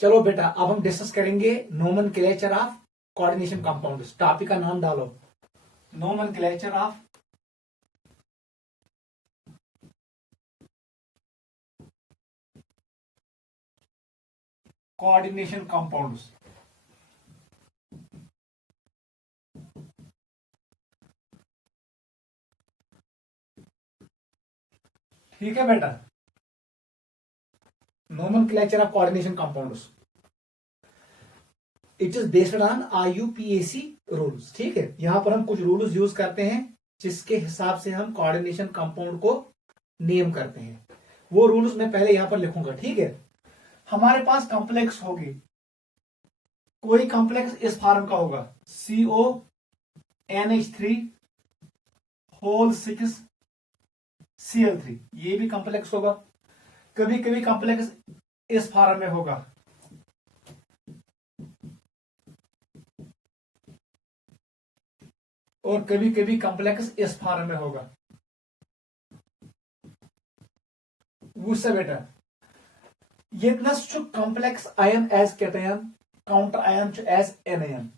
चलो बेटा, अब हम डिस्कस करेंगे nomenclature of coordination compounds. Topic का नाम डालो, नोमेनक्लेचर ऑफ कोऑर्डिनेशन कंपाउंड्स। ठीक है बेटा, nomenclature of coordination compounds, it is based on IUPAC rules. ठीक है, यहां पर हम कुछ रूल्स यूज करते हैं जिसके हिसाब से हम कोऑर्डिनेशन कंपाउंड को नेम करते हैं। वो रूल्स मैं पहले यहां पर लिखूंगा। ठीक है, हमारे पास कॉम्प्लेक्स होगी, कोई कॉम्प्लेक्स इस फॉर्म का होगा CONH3 होल 6 Cl3, ये भी कॉम्प्लेक्स होगा। कभी कभी कॉम्प्लेक्स इस फॉर्म में होगा और कभी कभी कॉम्प्लेक्स इस फॉर्म में होगा। वुसा बेटा, यतनस complex ion as cation, counter ion as anion.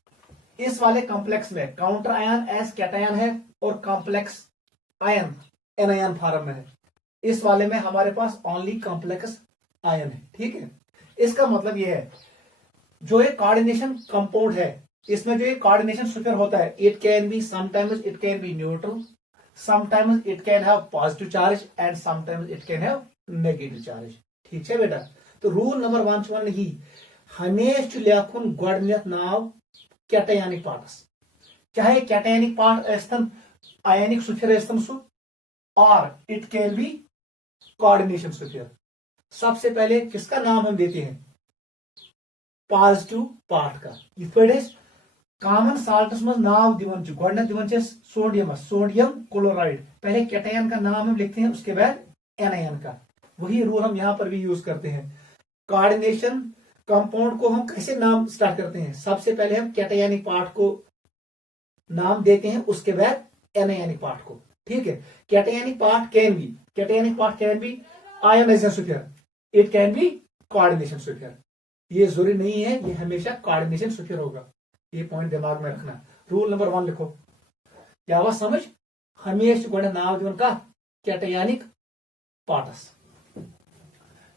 इस वाले कॉम्प्लेक्स में काउंटर आयन एज कैटयन है और कॉम्प्लेक्स आयन एनायन फॉर्म में है। इस वाले में हमारे पास ओनली कॉम्प्लेक्स आयन है। ठीक है, इसका मतलब यह है जो ये कोऑर्डिनेशन कंपाउंड है, इसमें जो ये कोऑर्डिनेशन स्फीयर होता है, it can be sometimes it can B neutral, sometimes it can have positive charge and sometimes it can have negative charge. ठीक है बेटा, तो रूल नंबर 1 वन ही हमेशा लेखुन गोडनेथ नाव कैटयानिक पार्टस, चाहे कैटयानिक पार्ट अस्तन आयनिक स्फीयर अस्तन सु, और it can be coordination sphere. सबसे पहले किसका नाम हम देते हैं? पॉजिटिव पार्ट का। इत पे कॉमन साल्टस मज नाम दिवन गोडनेथ दिवन सोडियम, सोडियम क्लोराइड। पहले कैटयन का नाम हम लिखते हैं, उसके बाद एनायन का। वही रूल हम यहां पर भी यूज करते हैं। कोऑर्डिनेशन कंपाउंड को हम कैसे नाम स्टार्ट करते हैं? सबसे पहले हम कैटयानिक पार्ट को नाम देते हैं, उसके बाद एनायनिक पार्ट को। ठीक है, cationic part can be ionisation sphere, it can be coordination sphere. ये जरूरी नहीं है ये हमेशा कोऑर्डिनेशन स्फीयर होगा, ये पॉइंट दिमाग में रखना। रूल नंबर 1 लिखो, क्या हुआ समझ? हमेशा गोडे नाम दिवन का कैटयानिक पार्टस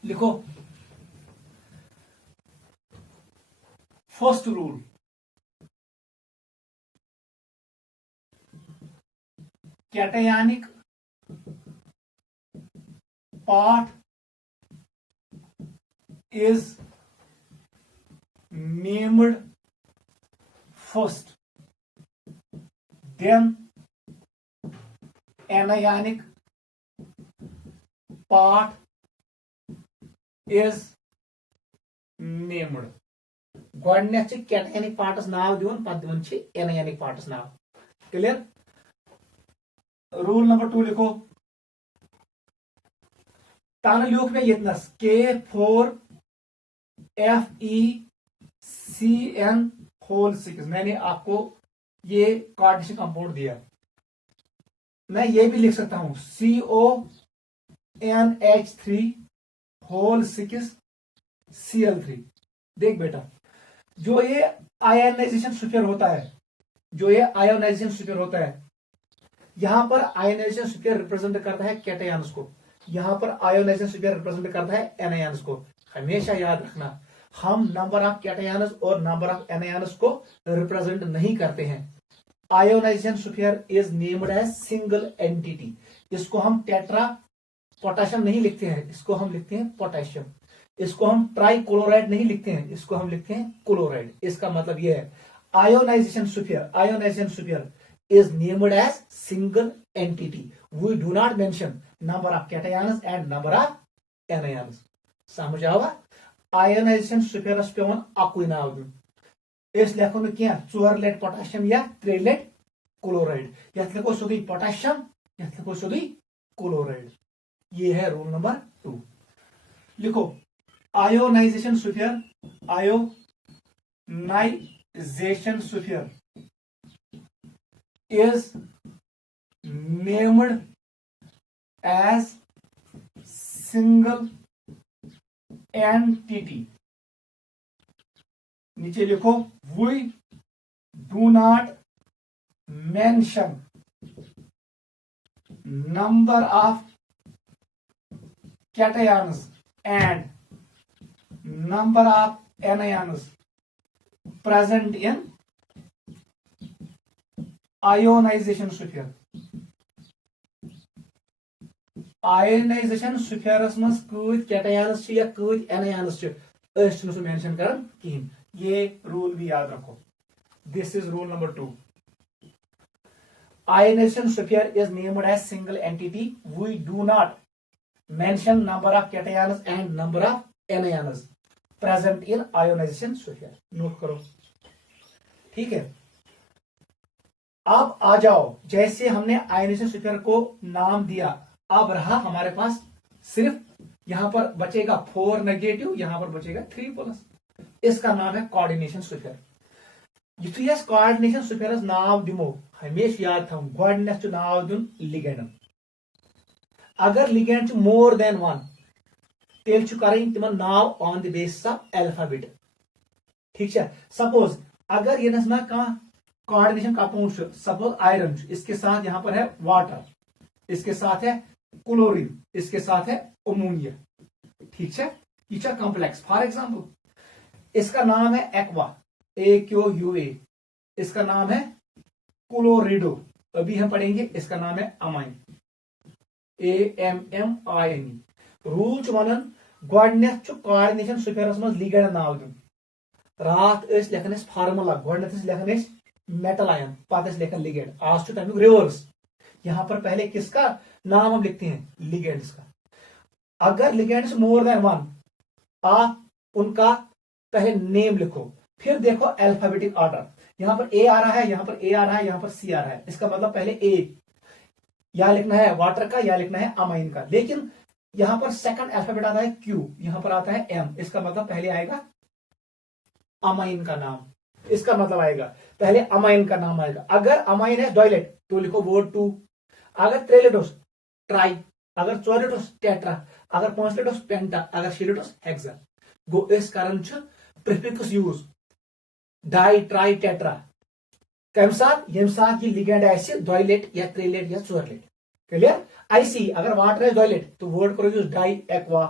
लिखो। First rule, cationic part is named first, then anionic part is named। गोडनेथ कैटयानिक पार्टस नाव दिवन, पत दिवन एनायनिक पार्टस नाव। क्लियर? रूल नंबर 2 लिखो, तान लिख में यतनस K4FeCN होल 6। मैंने आपको ये कोऑर्डिनेशन कंपाउंड दिया, मैं ये भी लिख सकता हूं CONH3 होल 6 Cl3। देख बेटा, जो ये आयोनाइजेशन स्फीयर होता है, यहां पर आयोनाइजेशन स्फीयर रिप्रेजेंट करता है कैटयन्स को, यहां पर आयोनाइजेशन स्फीयर रिप्रेजेंट करता है एनायंस को। हमेशा याद रखना, हम नंबर ऑफ कैटयन्स और नंबर ऑफ एनायंस को रिप्रेजेंट नहीं करते हैं। Ionization sphere is named as single entity. इसको हम टेट्रा पोटेशियम नहीं लिखते हैं, इसको हम लिखते हैं पोटेशियम। इसको हम ट्राई क्लोराइड नहीं लिखते हैं, इसको हम लिखते हैं क्लोराइड। इसका मतलब यह है ionization sphere is named as single entity. We do not mention number of cations and number of anions. समझ आवा? आयोनाइजेशन स्फीयरस पेवन अकुई नाव दिन, इस लेखो में क्या 4 लेट पोटेशियम या 3 लेट क्लोराइड। यथ लिखो सोदी पोटेशियम, यथ लिखो सोदी क्लोराइड। ये है रूल नंबर 2। लिखो ionization sphere is named as single entity नीचे लिखो we do not mention number of cations and number of anions present in ionization sphere. Ionization sphere मज कूद cations या कूद anions मेंशन कर कहीं. ये रूल भी याद रखो. This is rule number 2. Ionization sphere is named as single entity. We do not mention number of cations and number of anions present in ionization sphere. Note करो. ठीक है. अब आ जाओ, जैसे हमने आयोनाइजेशन स्फीयर को नाम दिया, अब रहा हमारे पास सिर्फ यहां पर बचेगा 4 नेगेटिव, यहां पर बचेगा 3 प्लस. इसका नाम है कोऑर्डिनेशन स्फीयर. युथु यस कोऑर्डिनेशन स्फीयर नाव दिमो हमेशा याद था गोडनेस नाव दिन लिगेंड. अगर लिगेंड मोर देन 1 तेल करें तिमन नाव on the basis of alphabet. ठीक है. सपोज अगर ये ना कहां कोऑर्डिनेशन कंपाउंड, सपोज आयरन, इसके साथ यहां पर है वाटर, इसके साथ है क्लोरीन, इसके साथ है अमोनिया. ठीक है. ये कॉम्प्लेक्स. फॉर एग्जांपल इसका नाम है एक्वा, AQUA. इसका नाम है क्लोरिडो. अभी हम पढ़ेंगे. इसका नाम है अमाइन, AMMINE. रूल वन गोडनेथ कोऑर्डिनेशन स्फीयरस मज लिगेंड नाव दिन. रात लेखन फार्मूला, गोडनेथ लेखन मेटल आयन, पत लेखन लिगेंड. आज तमिक रिवर्स. यहां पर पहले किसका नाम हम लिखते हैं? लिगेंड्स का. अगर लिगेंड्स मोर देन 1 आप उनका पहले नेम लिखो, फिर देखो अल्फाबेटिक ऑर्डर. यहां पर ए आ रहा है, यहां पर ए आ रहा है, यहां पर सी आ रहा है. इसका मतलब पहले ए या लिखना है वाटर का या लिखना है अमाइन का. लेकिन यहां पर सेकंड अल्फाबेट आता है क्यू, यहां पर आता है एम. इसका मतलब पहले आएगा अमाइन का नाम. इसका मतलब आएगा पहले अमाइन का नाम आएगा. अगर अमाइन है डॉयलेट तो लिखो वर्ड 2. अगर त्रेलेटोस ट्राई, अगर चौलेटोस टेट्रा, अगर पांचलेटोस पेंटा, अगर छलेटोस हेक्सा. गो इस कारण prefix use di tri tetra. कम साथ यम साथ ये लिगेंड आए डॉयलेट या त्रेलेट या चौलेट. क्लियर. आईसी अगर वाटर है डॉयलेट तो वर्ड करो यूज डाई एक्वा.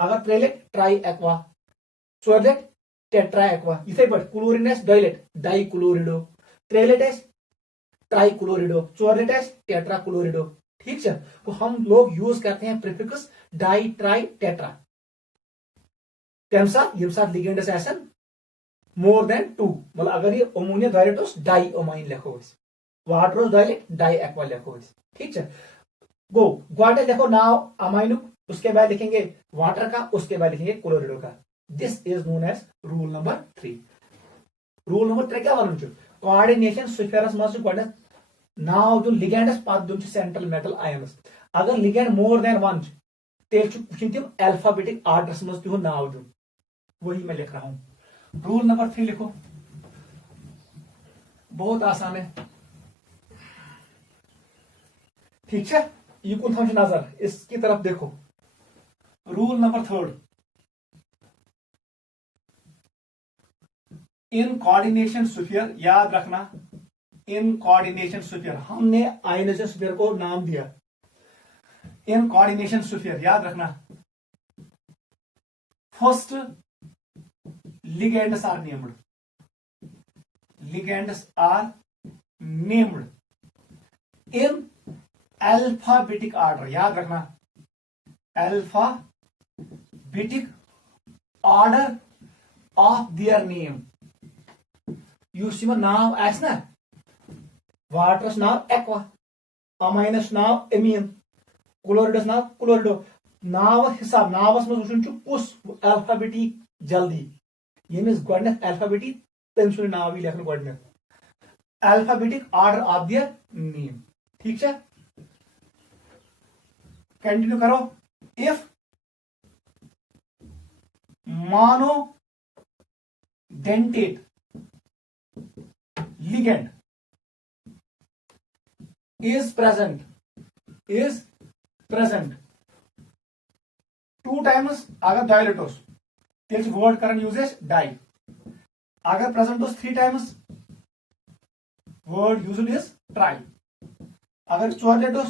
अगर त्रेलेट ट्राई एक्वा, चौलेट टेट्रा एक्वा. इथे पर क्लोरीन डॉयलेट डाई क्लोरिडो, त्रेलेट ट्राई क्लोरिडो, चौलेट टेट्रा क्लोरिडो. ठीक है. तो हम लोग यूज करते हैं प्रीफिक्स डाई ट्राई टेट्रा. यम साथ लिगेंड आसन मोर देन 2. मतलब अगर ये अमोनिया डॉयलेट डाई अमाइन लिखो, वाटर डॉयलेट डाई एक्वा लिखो. ठीक है. गो ग्वाडे लिखो नाउ अमाइनो, उसके बाद लिखेंगे वाटर का, उसके बाद लिखेंगे क्लोरिडो का. This is known as rule number 3. Rule number 3 क्या वन कोऑर्डिनेशन स्फीयरस मज गोडनेथ नाव दुन लिगेंडस पत दुन सेंट्रल मेटल आयन्स. अगर लिगेंड मोर देन 1 तेल तिम अल्फाबेटिक ऑर्डर मज तिहुन नाव दुन. वही मैं लिख रहा हूं. रूल नंबर 3 लिखो. बहुत आसान है. ठीक है. ये कुल थम नजर इसकी तरफ देखो. Rule number 3. In coordination sphere याद रखना. इन कोऑर्डिनेशन स्फीयर हमने आयोनाइजेशन स्फीयर को नाम दिया. इन कोऑर्डिनेशन स्फीयर याद रखना. First ligands are named. Ligands are named in alphabetic order. याद रखना alphabetic order of their name. Yus यमन नाव आस ना, वाटरस नाव एक्वा, अमाइनस नाव एमीन, क्लोरिडस नाव क्लोरिडो. नाव हिसाब नावस मज वुचुन कुस अल्फाबेटिक जल्दी यमिस गोडनेथ अल्फाबेटिक तम सुन नाव लिखन गोडनेथ alphabetic order of their name. ठीक है. कंटिन्यू करो. If monodentate ligand is present 2 times. अगर डायलेटोस तेल वर्ड करन यूजेस डाई. अगर प्रेजेंट हो 3 times word used is tri. अगर 4 लेट हो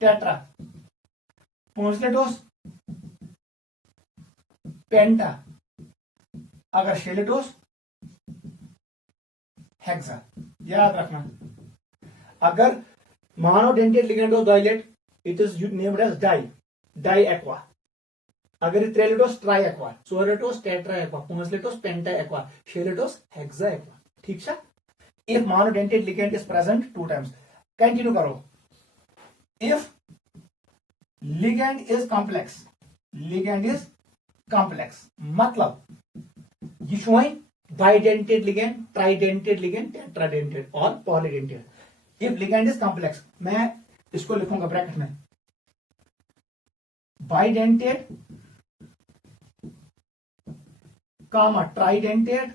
टेट्रा, 5 लेट हो पेंटा, अगर 6 लेट हो हेक्सा। याद रखना, अगर मोनोडेंटेड लिगेंड हो डाइलेट, it is named as di aqua. अगर ये 3 लेट हो ट्राई एक्वा, 4 लेट हो टेट्रा एक्वा, 5 लेट हो पेंटा एक्वा, 6 लेट हो हेक्सा एक्वा। ठीक है। If monodentate ligand is present 2 times. Continue करो। If ligand is complex, ligand is complex मतलब ये वही bidentate ligand, tridentate ligand, tetradentate और polydentate. If ligand is complex, मैं इसको लिखूंगा ब्रैकेट में, बाइडेंटेड कामा ट्राइडेंटेड,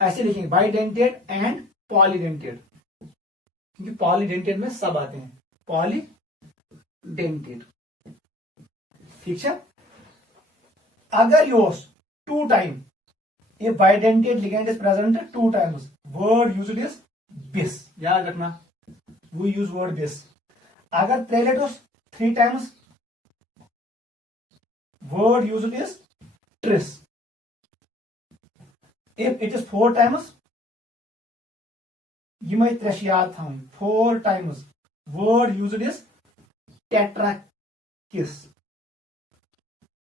ऐसे लिखेंगे बाइडेंटेड एंड पॉलीडेंटेड, क्योंकि पॉलीडेंटेड में सब आते हैं, पॉलीडेंटेड। ठीक है। अगर योस 2 टाइम, ये bidentate ligand is present 2 times, word used is बिस। याद रखना, वी यूज वर्ड बिस। अगर 3 लेट हो 3 times, word used is tris. If it is 4 times, ये 3 याद था, 4 times, word used is tetrakis.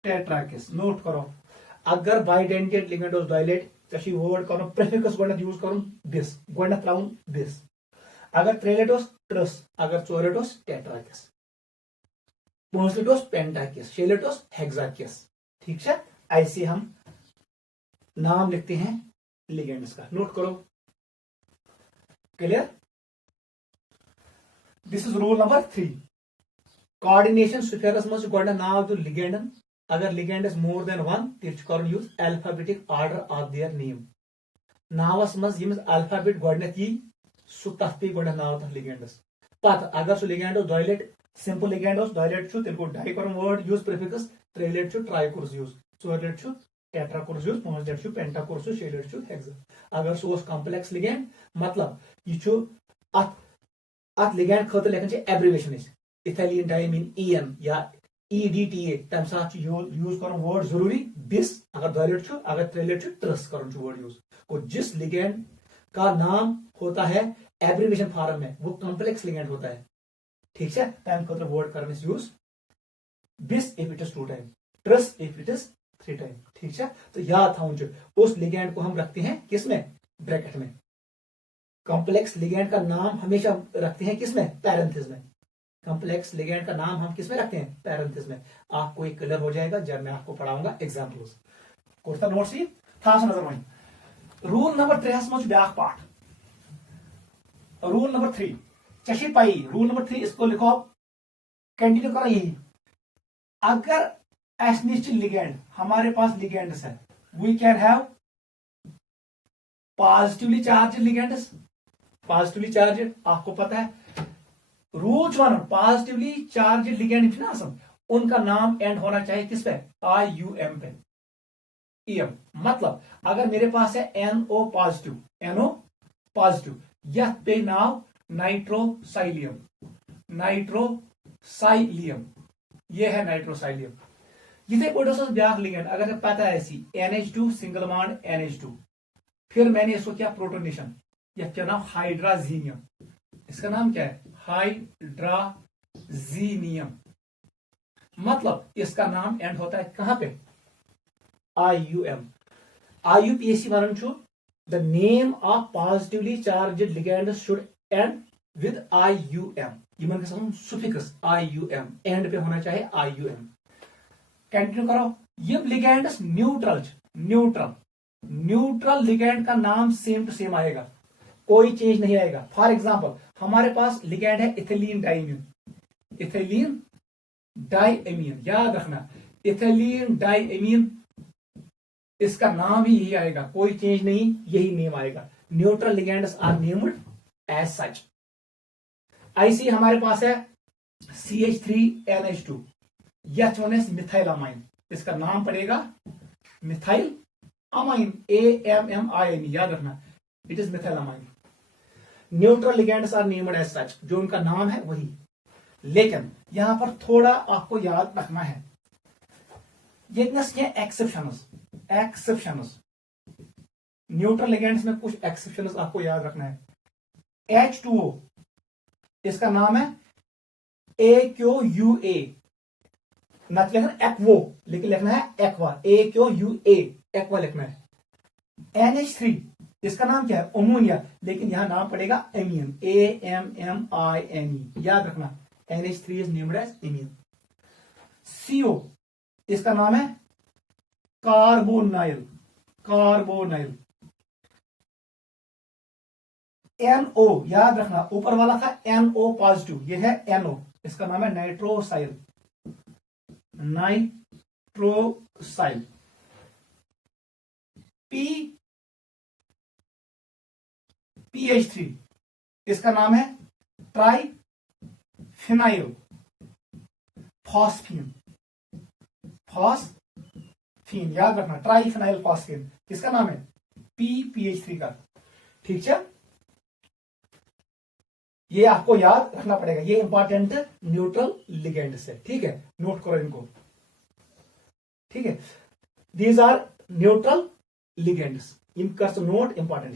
Tetrakis note करो। अगर बाइडेंटेड लिगेंड हो डाइलेट, तशी वर्ड करो प्रीफिक्स गोडन यूज करो बिस, गोडन त्राउन बिस। अगर 3 लेट हो ट्रस, अगर 4 लेट हो टेट्राकिस, 5 लेट हो पेंटाकिस, 6 लेट हो हेक्साकिस। ठीक है। ऐसे हम नाम लिखते हैं लिगेंड्स का। नोट करो। Clear? This is rule number 3। Coordination स्फेयरस मज गोडन नाव तो लिगेंडन। अगर लिगेंड इज मोर देन 1, तेल कर use alphabetic order of their name. नावस मज यमिस अल्फाबेट गोडनेथ यी सु तथ पे गोडन नाव तथ लिगेंडस। पत अगर सु लिगेंड हो डाइलेट, सिंपल लिगेंड हो डाइलेट छु, तेल को डाई कर वर्ड यूज प्रीफिक्स, 3 लेट छु ट्राई कोर्स यूज, 4 लेट छु टेट्रा कोर्स यूज, 5 लेट छु पेंटा कोर्स यूज, 6 लेट छु हेक्सा। अगर सु कॉम्प्लेक्स लिगेंड मतलब ये छु अत लिगेंड खतर लेखन छे abbreviation is ethylene diamine EN या EDTA, तम साथ यूज कर वर्ड जरूरी बिस। अगर 2 लेट छु, अगर 3 लेट छु ट्रस कर वर्ड यूज। और जिस लिगेंड का नाम होता है एब्रिविएशन फॉर्म में, वो कॉम्प्लेक्स लिगेंड होता है। ठीक है। तम खतर वर्ड कर यूज बिस if it is 2 time, truss if it is 3 time. ठीक है। तो याद था उस लिगेंड को हम रखते हैं किसमें? ब्रैकेट में। कॉम्प्लेक्स लिगेंड का नाम हमेशा रखते हैं किसमें? पैरेंथेसिस में। कॉम्प्लेक्स लिगेंड का नाम हम किसमें रखते हैं? पैरेंथेसिस में। आपको एक क्लियर हो जाएगा जब मैं आपको पढ़ाऊंगा एग्जांपल्स। कोर्स नोट्स ही था नजर वही। रूल नंबर 3 मज ब्याख पाठ। रूल नंबर 3 चशी पाई। रूल नंबर 3 इसको लिखो, कंटिन्यू करो यही। अगर एस निश्चित लिगेंड, हमारे पास लिगेंड्स है, we can have positively charge ligands. Positively charge आपको पता है rules one, positively charge ligand ना उनका नाम एंड होना चाहिए किस पे? IUM पे। EM मतलब अगर मेरे पास है NO पॉजिटिव, यह पे नाव नाइट्रोसाइलियम, ये है नाइट्रोसाइलियम। ये ब्याख लिगेंड अगर पता है ऐसी NH2 सिंगल बॉन्ड NH2, फिर मैंने इसको क्या प्रोटोनेशन, यह क्या नाम? हाइड्राजीनियम। इसका नाम क्या है? हाइड्राजीनियम। मतलब इसका नाम एंड होता है कहां पे? IUM। IUPAC वन छु the name of positively charged ligand should end with IUM। ये सुफिक्स IUM एंड पे होना चाहिए IUM। कंटिन्यू करो। ये लिगेंड्स न्यूट्रल लिगेंड का नाम सेम टू सेम आएगा, कोई चेंज नहीं आएगा। फॉर एग्जांपल हमारे पास लिगेंड है इथिलीन डाइमीन। याद रखना इथिलीन डाइमीन, इसका नाम ही यही आएगा, कोई चेंज नहीं, यही नेम आएगा। Neutral ligands are named as such. ऐसी हमारे पास है CH3NH2, मिथाइलामाइन, इसका नाम पड़ेगा मिथाइल अमाइन, AMMIN, याद रखना, it is methyl amine. Neutral ligands are named as such, जो उनका नाम है वही। लेकिन यहां पर थोड़ा आपको याद रखना है, ये एक्सेप्शंस न्यूट्रल लिगेंड्स में कुछ एक्सेप्शंस आपको याद रखना है। H2O, इसका नाम है AQUA, ना लिखना एक्वो, लेकिन लिखना है एक्वा, AQUA, एक्वा लिखना है। NH3, इसका नाम क्या है, अमोनिया, लेकिन यहां नाम पड़ेगा एमीन, AMMINE, याद रखना, NH3 is named as ammine. CO, इसका नाम है कार्बोनाइल, NO, याद रखना, ऊपर वाला था NO पॉजिटिव, ये है NO, इसका नाम है नाइट्रोसाइल, PH3, इसका नाम है ट्राइफिनाइल फॉस्फीन, याद रखना, ट्राइफिनाइल फॉस्फीन, इसका नाम है PPH3 का। ठीक है, ये आपको याद रखना पड़ेगा, ये इंपॉर्टेंट न्यूट्रल लिगेंड्स है। ठीक है, नोट करो इनको। ठीक है, दीज आर न्यूट्रल लिगेंड्स, इनका नोट इंपॉर्टेंट।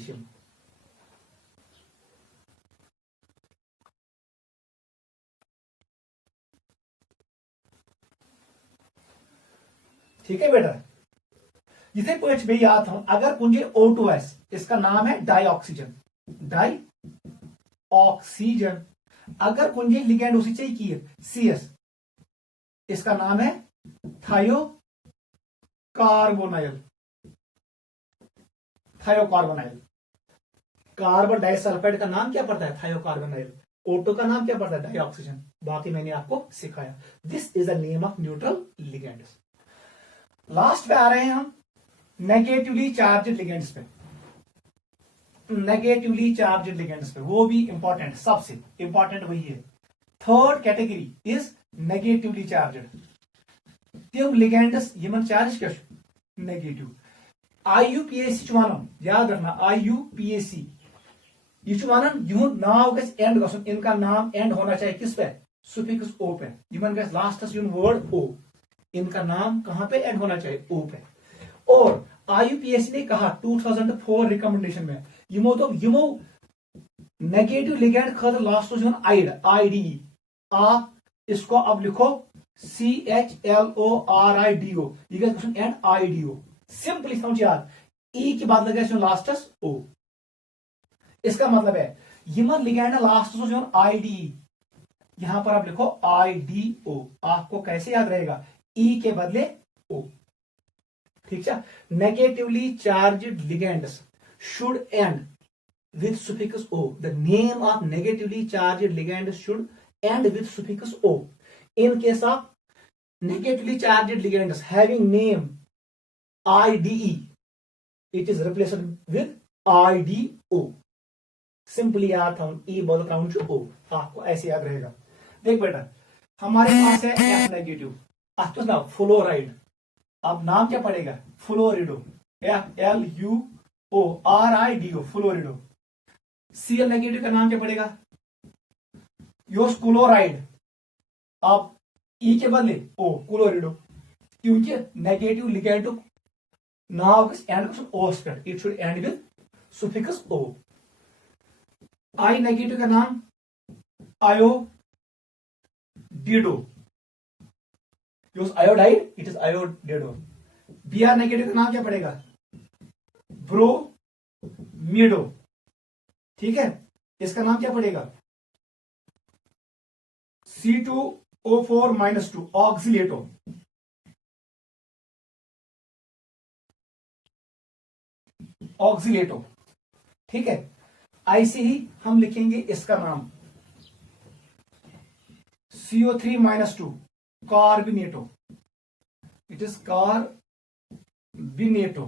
ठीक है बेटा, इसे कुछ भी याद था, अगर कुंजे O2S, इसका नाम है डाइऑक्सीजन, अगर कुंजे लिगेंड उसी चाहिए की CS, इसका नाम है थायोकार्बोनाइल, कार्बन डाइसल्फाइड का नाम क्या पड़ता है, थायोकार्बोनाइल। O2 का नाम क्या पड़ता है, डाइऑक्सीजन। बाकी मैंने आपको सिखाया। This is the name of neutral ligands. Last पे आ रहे हैं हम नेगेटिवली चार्ज्ड लिगेंड्स पे, वो भी इंपॉर्टेंट, सबसे इंपॉर्टेंट वही है। Third category is negatively charged, तम लिगेंड्स यमन चार्ज क्या नेगेटिव। IUPAC वन, याद रखना, IUPAC यह वन युन नाव गस एंड गसन, इनका नाम एंड होना चाहिए किस पे, सुफिक्स O पे, यमन गस लास्टस युन वर्ड O, इनका नाम कहां पे एंड होना चाहिए, O पे। और IUPAC ने कहा 2004 रिकमेंडेशन में, यमो नेगेटिव लिगेंड खतर लास्ट IDE, आप इसको अब लिखो CHLORIDO, ये एंड IDO, सिंपली समझ यार, E की बात लगे लास्टस O, इसका मतलब है यमन लिगेंड लास्टस IDE, यहां पर आप लिखो IDO, आपको कैसे याद रहेगा, E के बदले O। ठीक है, negatively charged ligands should end with suffix O. The name of negatively charged ligand should end with suffix O. In case of negatively charged ligands having name IDE, it is replaced with IDO. Simply याद था, E बोल रहा हूं O, आपको ऐसे याद रहेगा। देख बेटा, हमारे पास है F नेगेटिव, आपको ना फ्लोराइड, अब नाम क्या पड़ेगा, फ्लोरिडो, FLUORIDO, फ्लोरिडो। Cl नेगेटिव का नाम क्या पड़ेगा, योस क्लोराइड, अब E के बदले O, क्लोरिडो, क्योंकि नेगेटिव लिगेंड नाव एंड O स्पेट, it should end with suffix O। I negative का नाम आयोडिडो, योस iodide, it is iodido. Br negative का नाम क्या पड़ेगा, ब्रोमीडो। ठीक है, इसका नाम क्या पड़ेगा, C2O4-2, ऑक्सिलेटो। ठीक है, ऐसे ही हम लिखेंगे इसका नाम CO3-2, carbonato, it is carbonato.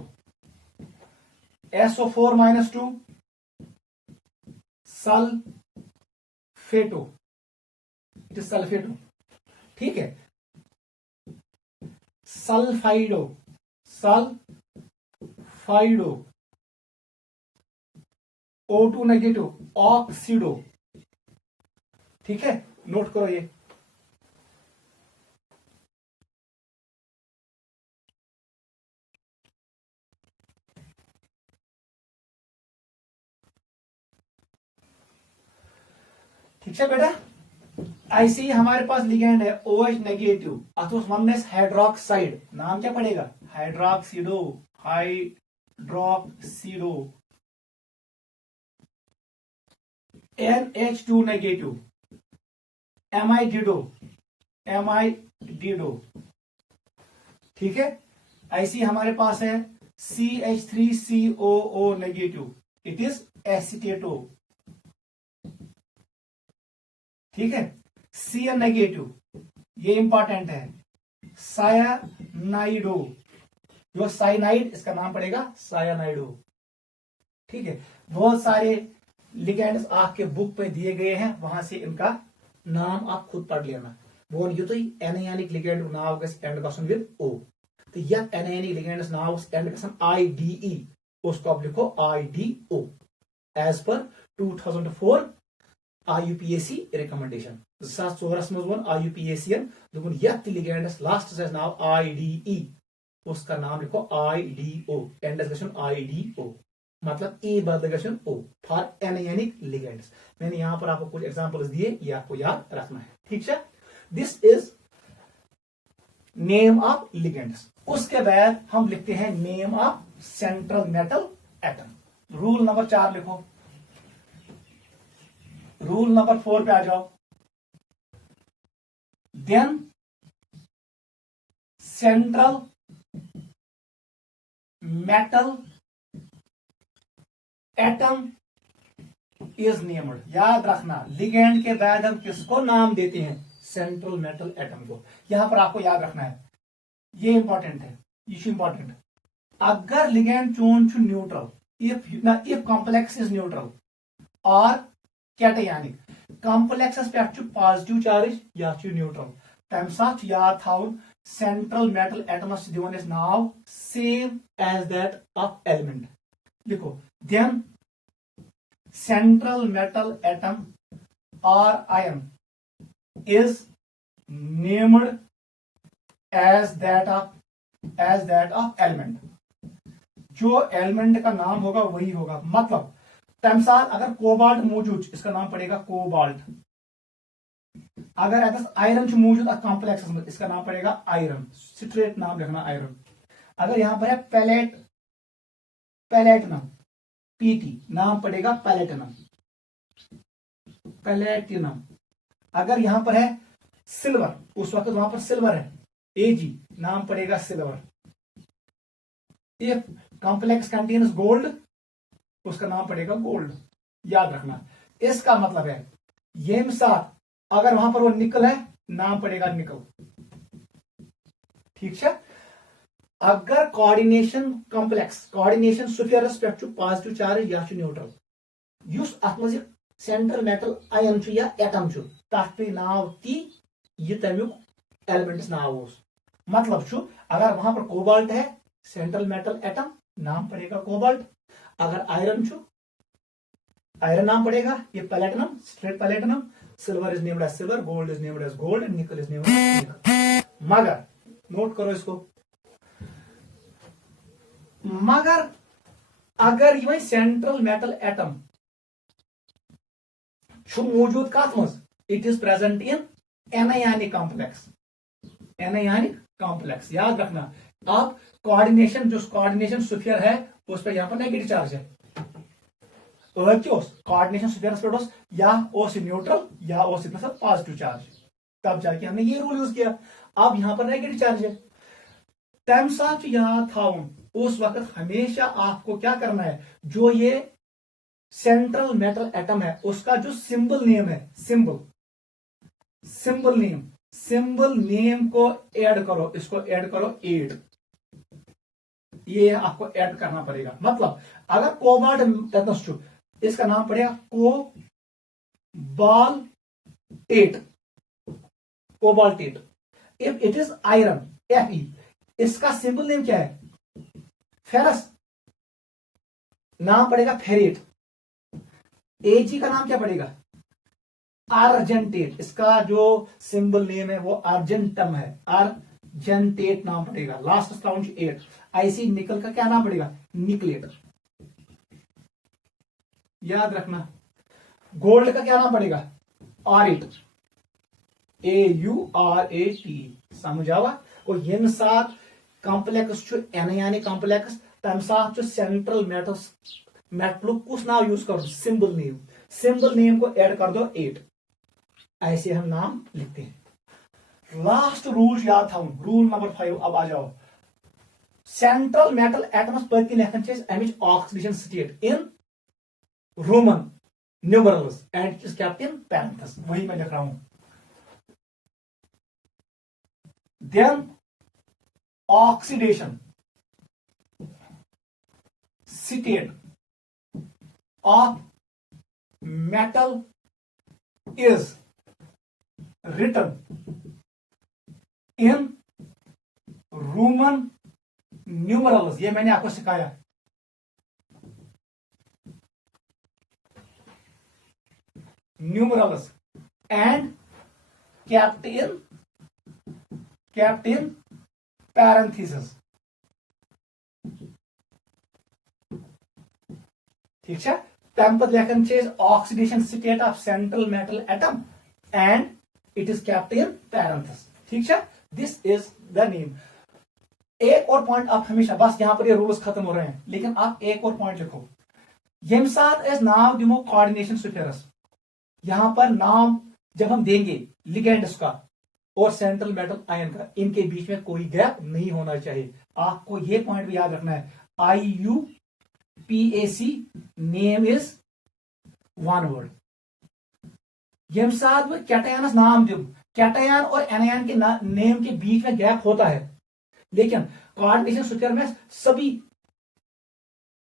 SO4-2, sulphato, it is sulphato. ठीक है, सल्फाइडो, सल्फाइडो, O2 नेगेटिव ऑक्सीडो। ठीक है, नोट करो ये। ठीक है बेटा, ऐसे ही हमारे पास लिगेंड है OH नेगेटिव, अथवा वन हाइड्रोक्साइड, नाम क्या पड़ेगा? Hydroxido, hydroxido. NH2 negative, amido, amido. ठीक है, ऐसी हमारे पास है CH3COO नेगेटिव, इट इज एसिटेटो। ठीक है, Cn नेगेटिव, ये इंपॉर्टेंट है, सायानाइडो। जो साइनाइड, इसका नाम पड़ेगा सायानाइडो। ठीक है, बहुत सारे लिगेंड्स आपके बुक पे दिए गए हैं, वहां से इनका नाम आप खुद पढ़ लेना। वो युतु एनआयनिक लिगेंड नाव गस एंड गसन विद O, तो यह एनआयनिक लिगेंड्स नाव एंड गसन IDE, उसको आप लिखो IDO as per 2004 IUPAC recommendation. 2004 में वो IUPAC दोपन यह लिगेंड्स लास्ट से नाव IDE, उसका नाम लिखो IDO, एंड गसन IDO, मतलब ए बदल गसन O फॉर एनआयनिक लिगेंड्स। मैंने यहां पर आपको कुछ एग्जांपल्स दिए, ये आपको याद रखना है। ठीक है, this is name of ligands. उसके बाद हम लिखते हैं name of central metal atom. Rule number 4 लिखो, रूल नंबर 4 पे आ जाओ। Then central metal atom is named. याद रखना, लिगेंड के बाद हम किसको नाम देते हैं? सेंट्रल मेटल एटम को। यहां पर आपको याद रखना है, ये इंपॉर्टेंट है, ये इंपॉर्टेंट। अगर लिगेंड चोन neutral, if complex is neutral और कैटायनिक, कॉम्प्लेक्सस पे पॉजिटिव चार्ज या न्यूट्रल, तम साथ याद थाउन सेंट्रल मेटल एटमस दिवन नाव same as that of element. लिखो, देन सेंट्रल मेटल एटम और ion is named as that of element। जो एलिमेंट का नाम होगा वही होगा। मतलब तमसाल अगर कोबाल्ट मौजूद, इसका नाम पड़ेगा कोबाल्ट। अगर आयरन मौजूद कॉम्प्लेक्स में, इसका नाम पड़ेगा आयरन, स्ट्रेट नाम लिखना आयरन। अगर यहां पर है पैलेटिनम, PT, नाम पड़ेगा पैलेटिनम, पैलेटिनम। अगर यहां पर है सिल्वर, उस वक्त वहां पर सिल्वर है, AG, नाम पड़ेगा silver. If complex contains gold, उसका नाम पड़ेगा गोल्ड। याद रखना, इसका मतलब है ये साथ अगर वहां पर वो निकल है, नाम पड़ेगा निकल। ठीक है, अगर कोऑर्डिनेशन कॉम्प्लेक्स, कोऑर्डिनेशन सुफियरस पे पॉजिटिव चार्ज या न्यूट्रल, युस अत मज सेंट्रल मेटल आयन या एटम तथ पे नाव ती ये तमिक एलिमेंट्स नाव उस। मतलब अगर वहां पर कोबाल्ट है, सेंट्रल मेटल एटम, नाम पड़ेगा कोबाल्ट। अगर आयरन आयरन नाम पड़ेगा ये platinum, straight platinum. Silver is named as silver, gold is named as gold, nickel is named as nickel. मगर नोट करो इसको, मगर अगर ये सेंट्रल मेटल एटम मौजूद कत मज, it is present in anionic complex, anionic complex. याद रखना, आप कोऑर्डिनेशन, जो कोऑर्डिनेशन स्फीयर है उस पर यहां पर नेगेटिव चार्ज है, कोऑर्डिनेशन स्फीयर पर या ओस न्यूट्रल या ओस पॉजिटिव चार्ज, तब जाके हमने ये रूल यूज किया। अब यहां पर नेगेटिव चार्ज है, तम साथ याद थाउन, उस वक्त हमेशा आपको क्या करना है, जो ये सेंट्रल मेटल एटम है उसका जो सिंबल नेम है, सिंबल नेम को ऐड करो, इसको ऐड करो 8, ये आपको ऐड करना पड़ेगा। मतलब अगर कोबाल्ट, इसका नाम पड़ेगा cobaltate. If it is iron, Fe, इसका सिंबल नेम क्या है? फेरस नाम पड़ेगा फेरेट। एजी का नाम क्या पड़ेगा? अर्जेंटेट। इसका जो सिंबल नेम है वो अर्जेंटम है, अर्जेंटेट नाम पड़ेगा। Last count 8। आईसी निकल का क्या नाम पड़ेगा? निकलेट। याद रखना। गोल्ड का क्या नाम पड़ेगा? ऑरेट, AURAT। समझ आवा? और यम साथ कॉम्प्लेक्स एनयानी कॉम्प्लेक्स तम साथ सेंट्रल मेटल कुछ नाम यूज कर, सिंबल नेम। सिंबल नेम को ऐड कर दो 8। ऐसे हम नाम लिखते हैं। लास्ट रूल याद था, रूल नंबर 5। अब आ जाओ। सेंट्रल मेटल एटम्स पति लेखन अमिच oxidation state in Roman numerals and is kept in parenthesis. वही मैं लिख रहा हूं। Then oxidation state of metal is written in Roman numerals। ये मैंने आपको सिखाया। numerals and kept in parentheses। ठीक है। तम पद लेखन oxidation state of central metal atom and it is kept in parenthesis. ठीक है। This is the name. एक और पॉइंट आप हमेशा, बस यहां पर ये रूल्स खत्म हो रहे हैं, लेकिन आप एक और पॉइंट लिखो। यम साथ एस नाम दिमो कोऑर्डिनेशन स्फीयर्स। यहां पर नाम जब हम देंगे लिगेंड्स का और सेंट्रल मेटल आयन का, इनके बीच में कोई गैप नहीं होना चाहिए। आपको ये पॉइंट भी याद रखना है। IUPAC name is one word. यम साथ में कैटायन नाम दो, कैटायन और एनायन के नेम के बीच में गैप होता है, लेकिन कोऑर्डिनेशन स्फीयर में सभी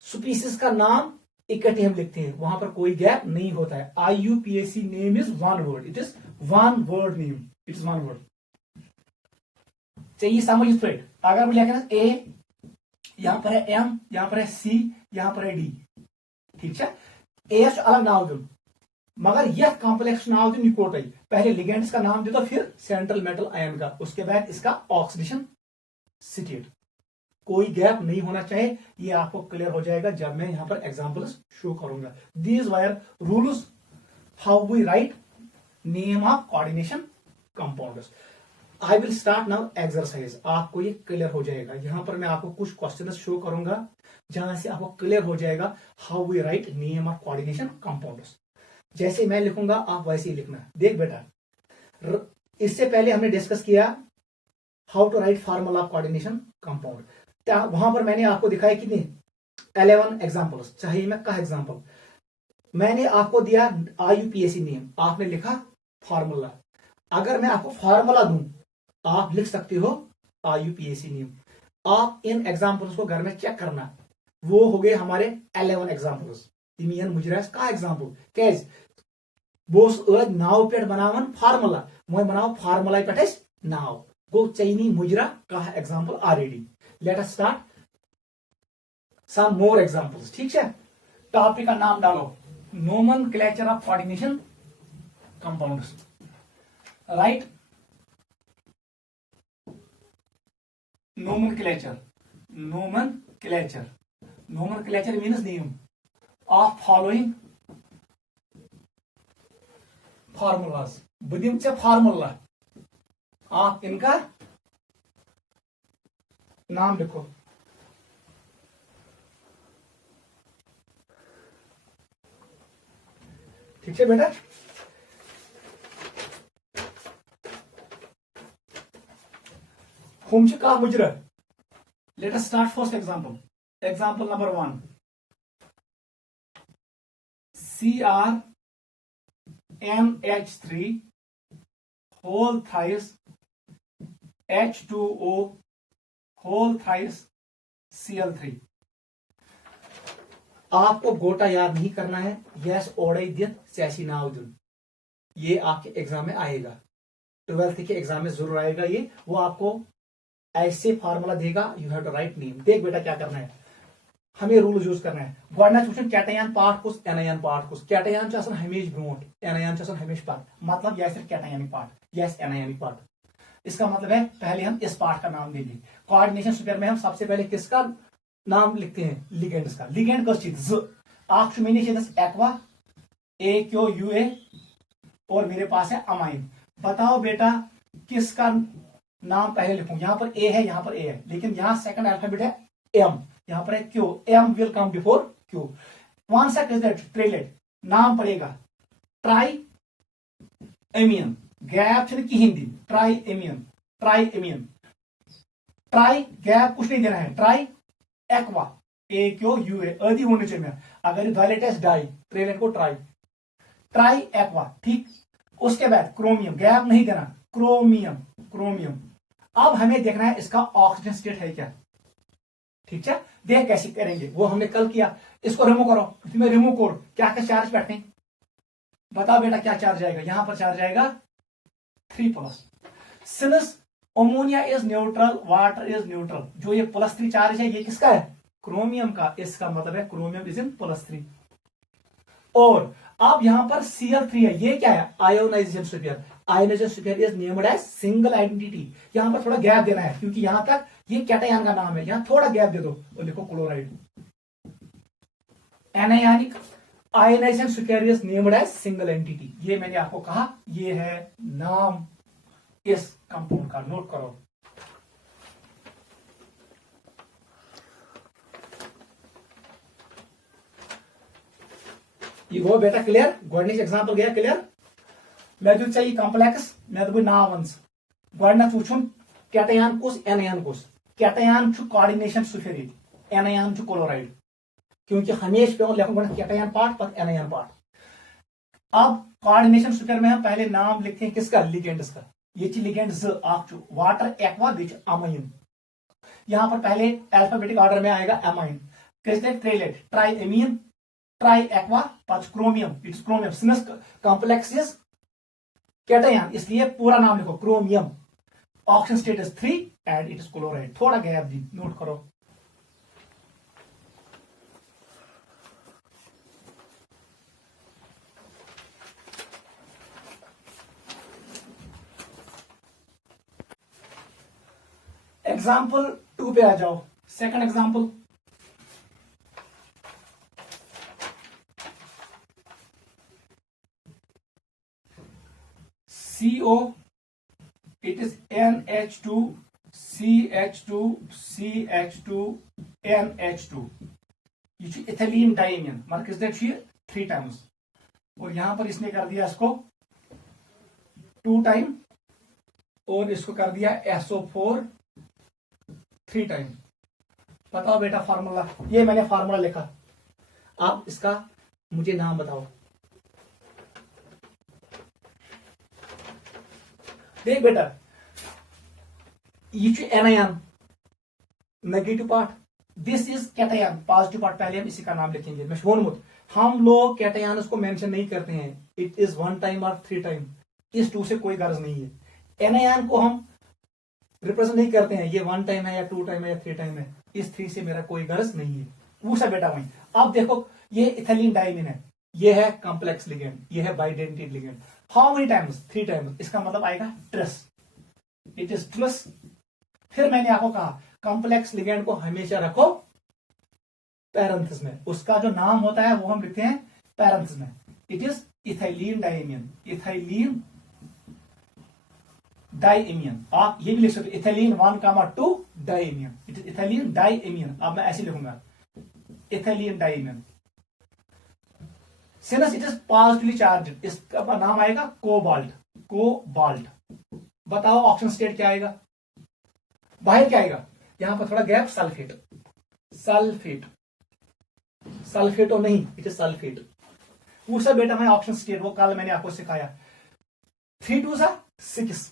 स्पीसीज का नाम इकट्ठे हम लिखते हैं, वहां पर कोई गैप नहीं होता है। IUPAC name is one word, it is one word name, it is one word. चाहिए समझ स्ट्रेट। अगर मैं लिखना ए, यहां पर है M, यहां पर है C, यहां पर है D। ठीक है। ए अलग नाम दो, मगर यह कॉम्प्लेक्स नाम दो निकोटाई। पहले लिगेंड्स का नाम दे दो, फिर सेंट्रल मेटल आयन का, उसके बाद इसका ऑक्सीडेशन स्टेट। कोई गैप नहीं होना चाहिए। ये आपको क्लियर हो जाएगा जब मैं यहां पर एग्जांपल्स शो करूंगा। These are rules how we write name of coordination compounds. I will start now exercise. आपको ये क्लियर हो जाएगा। यहां पर मैं आपको कुछ क्वेश्चन शो करूंगा जहां से आपको क्लियर हो जाएगा how we write name of coordination compounds. जैसे मैं लिखूंगा आप वैसे ही लिखना। देख बेटा, इससे पहले हमने डिस्कस किया how to write formula of coordination compound. वहां पर मैंने आपको दिखाया कितने 11 एग्जांपल्स। चाहिए मैं का एग्जांपल मैंने आपको दिया IUPAC नेम, आपने लिखा फार्मूला। अगर मैं आपको फार्मूला दूं, आप लिख सकते हो IUPAC नेम। आप इन एग्जांपल्स को घर में चेक करना। वो हो गए हमारे 11 एग्जांपल्स। तिमियन मुजरास का एग्जांपल कैज बोस नाव पे बनावन फार्मूला, मैं बनाओ फार्मूला पे नाव गो चैनी मुजरा का example already. Let us start some more examples. ठीक है। टॉपिक का नाम डालो nomenclature of coordination compounds. Right nomenclature means name of following formulas। बुदिम से फार्मूला, आप इनका नाम लिखो। ठीक है बेटा। हम का मुजरा। Late us start first example. Example number 1 CrNH3 whole thrice H2O whole thrice Cl3। आपको गोटा याद नहीं करना है। यस ओड़ई दिन सैसी नाव दिन, ये आपके एग्जाम में आएगा, 12th के एग्जाम में जरूर आएगा ये। वो आपको ऐसे फार्मूला देगा, you have to write name. देख बेटा क्या करना है, हमें रूल यूज करना है। गोडनेथ वुचन कैटयान पार्ट कुछ, एनायन पार्ट कुछ। कैटयान च आसान हमेश ब्रोट, एनायन च आसान हमेश पार्ट। मतलब यह सिर्फ कैटयानिक पार्ट, यह एनायनिक पार्ट। इसका मतलब है पहले हम इस पार्ट का नाम देंगे। कोऑर्डिनेशन स्क्वायर में हम सबसे पहले किसका नाम लिखते हैं, लिगेंड्स का। लिगेंड कस चीज आख मैंने एक्वा AQUA और मेरे पास है अमाइन। बताओ बेटा किसका नाम पहले लिखूं। यहां पर ए है, यहां पर ए है, लेकिन यहां सेकंड अल्फाबेट है एम, यहां पर है Q. M will come before Q. One sec is that ट्रेलेट नाम पड़ेगा ट्राई एमियन। गैप कहीं दी, triammine, triammine. Tri gap कुछ नहीं देना है, ट्राई एक्वा AQUA आदि होने चाहिए। अगर डायलेट है डाई, ट्रेलेट को ट्राई, ट्राई एक्वा, ठीक। उसके बाद क्रोमियम, गैप नहीं देना, क्रोमियम, क्रोमियम। अब हमें देखना है इसका ऑक्सीजन स्टेट है क्या, ठीक है। देख कैसे करेंगे, वो हमने कल किया। इसको रिमूव करो, इसमें रिमूव करो, क्या क्या चार्ज बैठे, बताओ बेटा क्या चार्ज आएगा। यहां पर चार्ज आएगा 3+। Since ammonia is neutral, water is neutral, जो ये +3 चार्ज है ये किसका है, क्रोमियम का। इसका मतलब है क्रोमियम इज इन +3। और अब यहां पर Cl3 है, ये क्या है, ionization sphere. Ionization sphere is named as single identity. यहां पर थोड़ा गैप देना है क्योंकि यहां तक ये कैटायन का नाम है, यहां थोड़ा गैप दे दो और लिखो chloride. Anionic ionization sphere is named as single entity. ये मैंने आपको कहा, ये है नाम इस कंपाउंड का, नोट करो। ये गो बेटा क्लियर, गोडनेच एग्जांपल गया क्लियर। मैं जो चाहिए कॉम्प्लेक्स, मैं दबो नाव वंस। गोडनेथ वुचुन कैटयान कुछ, एनायन कुछ। कैटयान छु कोऑर्डिनेशन स्फीयर, एनायन छु क्लोराइड। क्योंकि हमेशा पे लिखो कैटयान पार्ट पर एनायन पार्ट। अब कोऑर्डिनेशन स्फीयर में हम पहले नाम लिखते हैं किसका, लिगेंड्स का। ये लिगेंड वाटर एक्वा बीच अमाइन। यहां पर पहले अल्फाबेटिक ऑर्डर में आएगा अमाइन। क्रिस्टल ट्रेलेट, ट्राई एमीन, ट्राई एक्वा, पांच chromium, it's chromium. Since complex is cation, इसलिए पूरा नाम लिखो chromium. Oxygen status 3 and it is chloride. थोड़ा गैप दी, नोट करो। एग्जाम्पल 2 पे आ जाओ। Second example, CO, it is NH2 CH2 CH2 NH2। ये इथिलीन डाइमियन, मतलब किस देट 3 टाइम्स। और यहां पर इसने कर दिया इसको 2 टाइम और इसको कर दिया SO4 3 टाइम। बताओ बेटा फार्मूला, ये मैंने फार्मूला लिखा, आप इसका मुझे नाम बताओ। देख बेटा ये anion negative part, this is cation positive part. पहले हम इसी का नाम लिखेंगे। मैं वोनमुत हम लोग कैटयान को मेंशन नहीं करते हैं, इट इज 1 टाइम और 3 टाइम। इस 2 से कोई गर्ज नहीं है। एनायन को हम रिप्रेजेंट नहीं करते हैं, ये 1 टाइम है या 2 टाइम है या 3 टाइम है। इस 3 से मेरा कोई गर्ज नहीं है। वो सब बेटा वही। अब देखो ये इथिलीन डाइमिन है, ये है कॉम्प्लेक्स लिगेंड, ये है bidentate ligand. How many times, 3 times. इसका मतलब आएगा ट्रस, इट इज ट्रस। फिर मैंने आपको कहा कॉम्प्लेक्स लिगेंड को हमेशा रखो पैरेंथेसिस में, उसका जो नाम होता है वो हम लिखते हैं पैरेंथेसिस में। It is ethylene diamine, ethylene diamine. आप ये भी लिख सकते हो ethylene 1,2 diamine, it is ethylene diamine. अब मैं ऐसे लिखूंगा ethylene diamine. Since it is positively charge, इसका नाम आएगा कोबाल्ट, कोबाल्ट। बताओ ऑक्सीजन स्टेट क्या आएगा, बाहर क्या आएगा, यहां पर थोड़ा गैप, सल्फेट, सल्फेट, सल्फेटो नहीं, इट इज सल्फेट। वो सब बेटा मैं ऑक्सीजन स्टेट वो कल मैंने आपको सिखाया। 3 2 6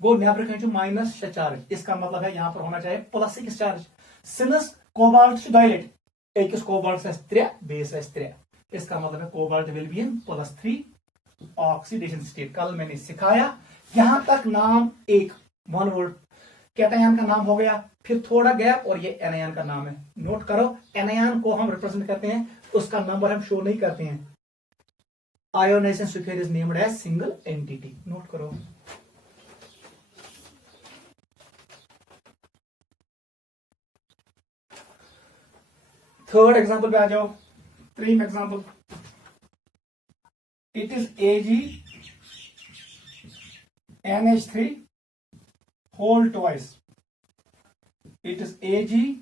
गो नेबर खींचो -6 चार्ज। इसका मतलब है यहां पर होना चाहिए +6 चार्ज। सिंस कोबाल्ट डायलेट, एक कोबाल्ट से 3 बेस है 3, इसका मतलब है cobalt will be in +3 oxidation state. कल मैंने सिखाया। यहां तक नाम एक 1 वर्ड। कैटायन का नाम हो गया, फिर थोड़ा गैप और ये एनायन का नाम है। नोट करो, एनायन को हम रिप्रेजेंट करते हैं, उसका नंबर हम शो नहीं करते हैं। Ionization square is named as single entity. Note करो। थर्ड एग्जांपल पे आ जाओ, three example. It is AgNH3 whole twice. It is AgCN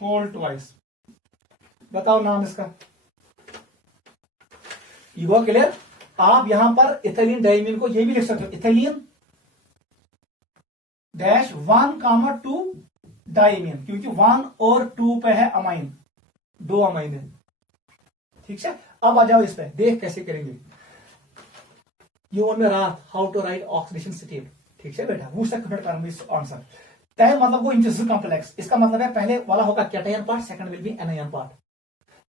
whole twice. बताओ नाम इसका। You are clear. आप यहां पर इथेलिन डाइमीन को ये भी लिख सकते हो, इथेलिन डैश 1,2 डाइमीन, क्योंकि 1 और 2 पे है अमाइन, 2 अमाइन है। ठीक है, अब आ जाओ इस पे, देख कैसे करेंगे। यू वन में रात how to write oxidation state. ठीक है बेटा, वो से कमेंट करूंगा आंसर। तय मतलब वो इंटरेस्टिंग कॉम्प्लेक्स, इसका मतलब है पहले वाला होगा cation part, second will be anion part.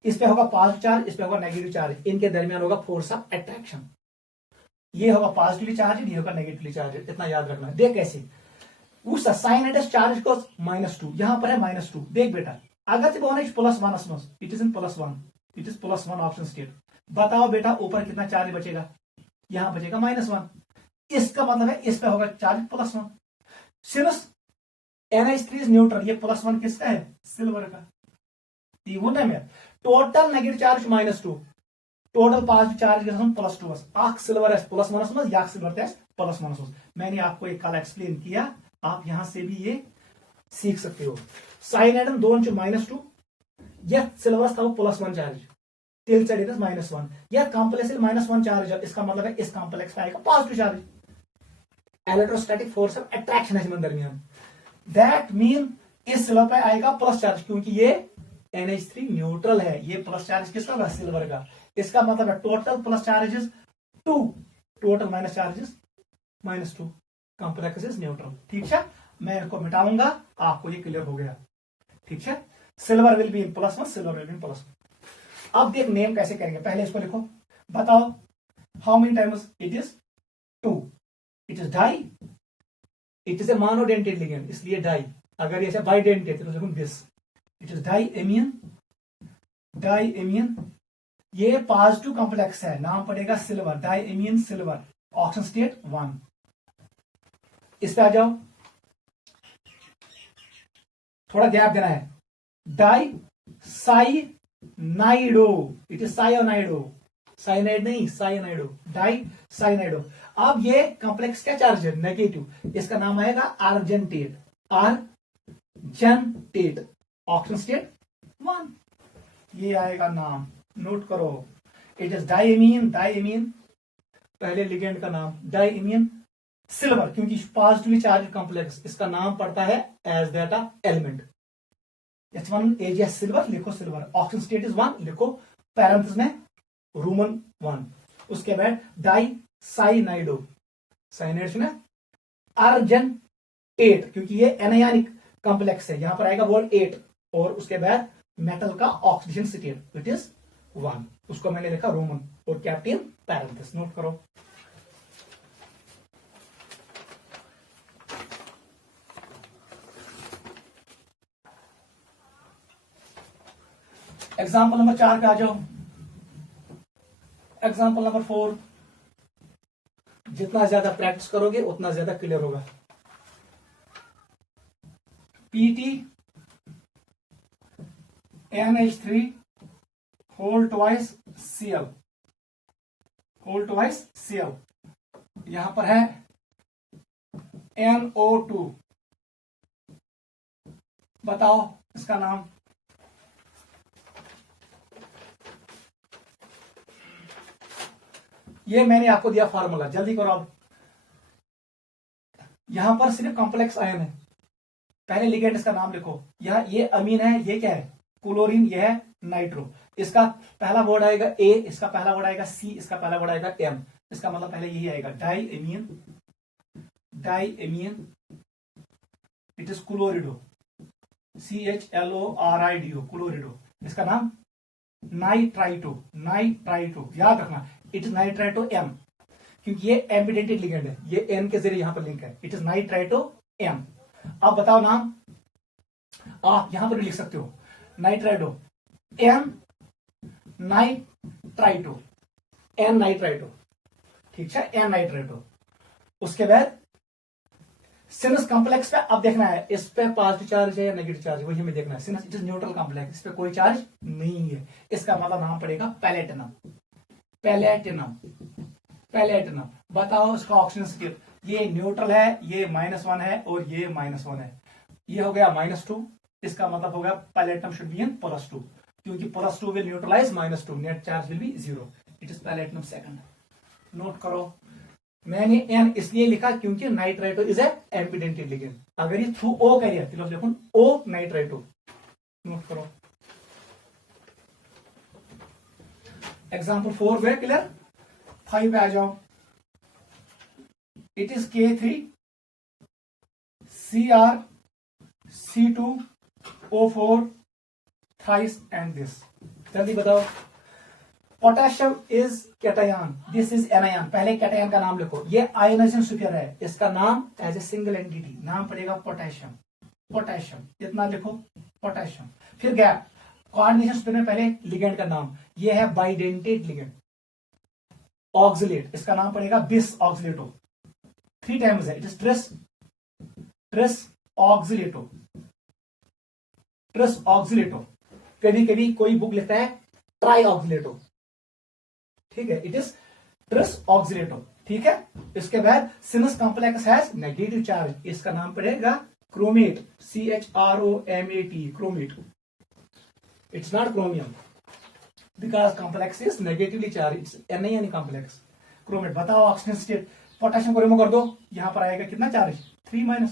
इस पे होगा पॉजिटिव चार्ज, इस पे होगा नेगेटिव चार्ज, इनके दरमियान होगा फोर्स ऑफ अट्रैक्शन। ये होगा पॉजिटिवली चार्ज, ये होगा नेगेटिवली चार्ज, इतना याद रखना है। देख कैसे, उस साइन चार्ज को -2, यहां पर है -2। देख बेटा, अगर जब +1 it is in +1, it is +1 option state. बताओ बेटा ऊपर कितना चार्ज बचेगा, यहां बचेगा -1। इसका मतलब है इस पे होगा charge +1। Since NH3 is neutral, ये +1 किसका है, सिल्वर का। Total negative charge -2, total positive charge +2 अख सिल्वर +1 या सिल्वर +1। मैंने आपको एक कल एक्सप्लेन किया, आप यहां से भी ये सीख सकते हो। साइनाइडन दोन -2, यह सिल्वर था वो +1 चार्ज, तिल चढ़ -1, यह कॉम्प्लेक्स -1 चार्ज, इसका मतलब है इस कॉम्प्लेक्स का आएगा positive charge. Electrostatic force of attraction है इसमें दरमियान, दैट मीन इस सिल्वर पे आएगा प्लस चार्ज, क्योंकि ये NH3 न्यूट्रल है। ये प्लस चार्ज किसका होगा, सिल्वर का। इसका मतलब है total plus charges 2, total minus charges -2, complex is neutral. ठीक है, मैं इनको मिटाऊंगा, आपको ये क्लियर हो गया। ठीक है, silver will be in +1, silver will be इन +1। अब देख नेम कैसे करेंगे, पहले इसको लिखो। बताओ how many times, it is 2, it is di, it is a monodentate ligand, इसलिए डाई। अगर ये बाइडेंटेड तो लिखूं this, it is diammine, diammine. ये पॉजिटिव कॉम्प्लेक्स है, नाम पड़ेगा silver, diammine silver, oxygen state 1। इस पे आ जाओ, थोड़ा गैप देना है। Dicyanido, it is cyanido, cyanide नहीं साइनाइडो, डाई साइनाइडो। अब ये कॉम्प्लेक्स क्या चार्ज है, नेगेटिव, इसका नाम आएगा आर्जेंटेट, आर्जेंटेट, ऑक्सीजन स्टेट 1, ये आएगा नाम। नोट करो, इट इज डाइमीन, डाइमीन पहले लिगेंड का नाम, डाइमीन सिल्वर, क्योंकि पॉजिटिवली चार्ज कॉम्प्लेक्स, इसका नाम पड़ता है एज डेटा एलिमेंट। H1 AgS सिल्वर, लिखो सिल्वर, ऑक्सीजन स्टेट इज 1, लिखो पैरेंथेसिस में रोमन 1। उसके बाद डाई साइनाइडो, साइनाइड सुना, अर्जेंटेट, क्योंकि ये एनायनिक कॉम्प्लेक्स है, यहां पर आएगा वर्ड 8, और उसके बाद मेटल का ऑक्सीजन स्टेट, इट इज 1, उसको मैंने लिखा रोमन और कैप्टन पैरेंथेसिस। नोट करो। एग्जाम्पल नंबर 4 पे आ जाओ। एग्जाम्पल नंबर 4, जितना ज्यादा प्रैक्टिस करोगे उतना ज्यादा क्लियर होगा। PT NH3 whole twice Cl, whole twice Cl, यहां पर है NO2। बताओ इसका नाम। ये मैंने आपको दिया फार्मूला, जल्दी करो आप। यहां पर सिर्फ कॉम्प्लेक्स आयन है, पहले लिगेंड इसका नाम लिखो। यह ये अमीन है, ये क्या है, क्लोरीन, यह है नाइट्रो। इसका पहला वर्ड आएगा A, इसका पहला वर्ड आएगा C, इसका पहला वर्ड आएगा M। इसका मतलब पहले यही आएगा die एमियन, die एमियन, it is क्लोरिडो, CHLORIDO, क्लोरिडो। इसका नाम नाइट्राइटो, नाइट्राइटो, याद रखना, इट इज नाइट्राइटो M। क्योंकि ये एम्बिडेंटेड लिगेंड है, ये एन के जरिए यहां पर लिंक है। It is nitrito N. अब बताओ नाम, आप यहां पर भी लिख सकते हो nitrito N nitrito, N nitrito, ठीक है, एन नाइट्राइटो। उसके बाद सिनस कॉम्प्लेक्स पे अब देखना है इस पे पॉजिटिव चार्ज है या नेगेटिव चार्ज है, वही हमें देखना है। सिनस इट इज न्यूट्रल कॉम्प्लेक्स, इस पे कोई चार्ज नहीं है, इसका मतलब नाम पड़ेगा पैलेटिनम, पैलेटिनम, पैलेटिनम। बताओ इसका ऑक्सीजन स्टेट, ये न्यूट्रल है, ये -1 है और ये -1 है, ये हो गया -2, इसका मतलब हो गया पैलेटिनम शुड बी इन +2, क्योंकि +2 will neutralize -2, net charge will be 0। It is platinum second. Note करो, मैंने एन इसलिए लिखा क्योंकि नाइट्राइटो इज एम्बिडेंटेड लिगेंड। अगर ये थ्रू ओ करिए तो देखो ओ नाइट्राइटो। नोट करो एग्जांपल 4 वे क्लियर। 5 पे आ जाओ। It is K3 Cr C2O4 thrice and this. जल्दी बताओ। Potassium is cation, this is anion. पहले कैटायन का नाम लिखो, ये आयनाइजेशन सुपीरियर है, इसका नाम एज ए सिंगल एंटिटी नाम पड़ेगा पोटेशियम, पोटेशियम इतना लिखो पोटेशियम। फिर गैप कोऑर्डिनेशन सुपीरियर में पहले लिगेंड का नाम, ये है बाइडेंटेड लिगेंड। ऑक्सिलेट, इसका नाम पड़ेगा बिस ऑक्सिलेटो, 3 टाइम्स है, it is tris, tris oxalato, tris oxalato. कभी कभी कोई बुक लिखता है ट्राई ऑक्सिलेटो, ठीक है, इट इज ट्रिस ऑक्सिलेटो, ठीक है। इसके बाद सिनस कॉम्प्लेक्स हैज नेगेटिव चार्ज, इसका नाम पड़ेगा chromate, CHROMAT, chromate. It's not chromium because complex is negatively charge, it's NaN complex, chromate. बताओ ऑक्सीजन स्टेट, पोटेशियम को रिमूव कर दो, यहां पर आएगा कितना चार्ज 3-।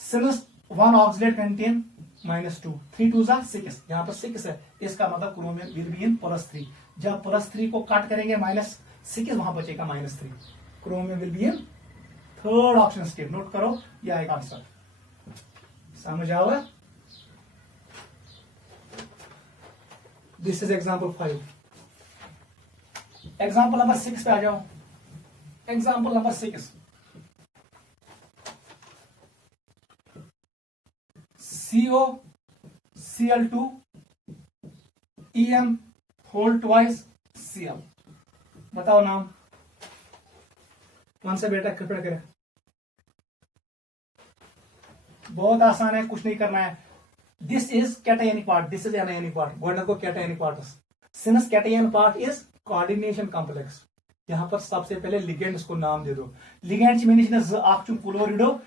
सिनस 1 ऑक्सिलेट कंटेन -2, 3 2 6, यहां पर 6 है, इसका मतलब क्रोमियम विल बी इन +3। जब +3 को काट करेंगे -6, वहां बचेगा -3, chromium will be in third option state. Note करो, ये आएगा आंसर, समझ आओ। This is example 5। Example number 6 पे आ जाओ। Example number 6, CO Cl2 EM whole twice Cl। बताओ नाम कौन सा बेटा, कृपया करें, बहुत आसान है, कुछ नहीं करना है। This is cationic part, this is anionic part, golden को cationic part. Since cation part is coordination complex, यहां पर सबसे पहले लिगेंड्स को नाम दे दो। लिगेंड में क्लोरिडो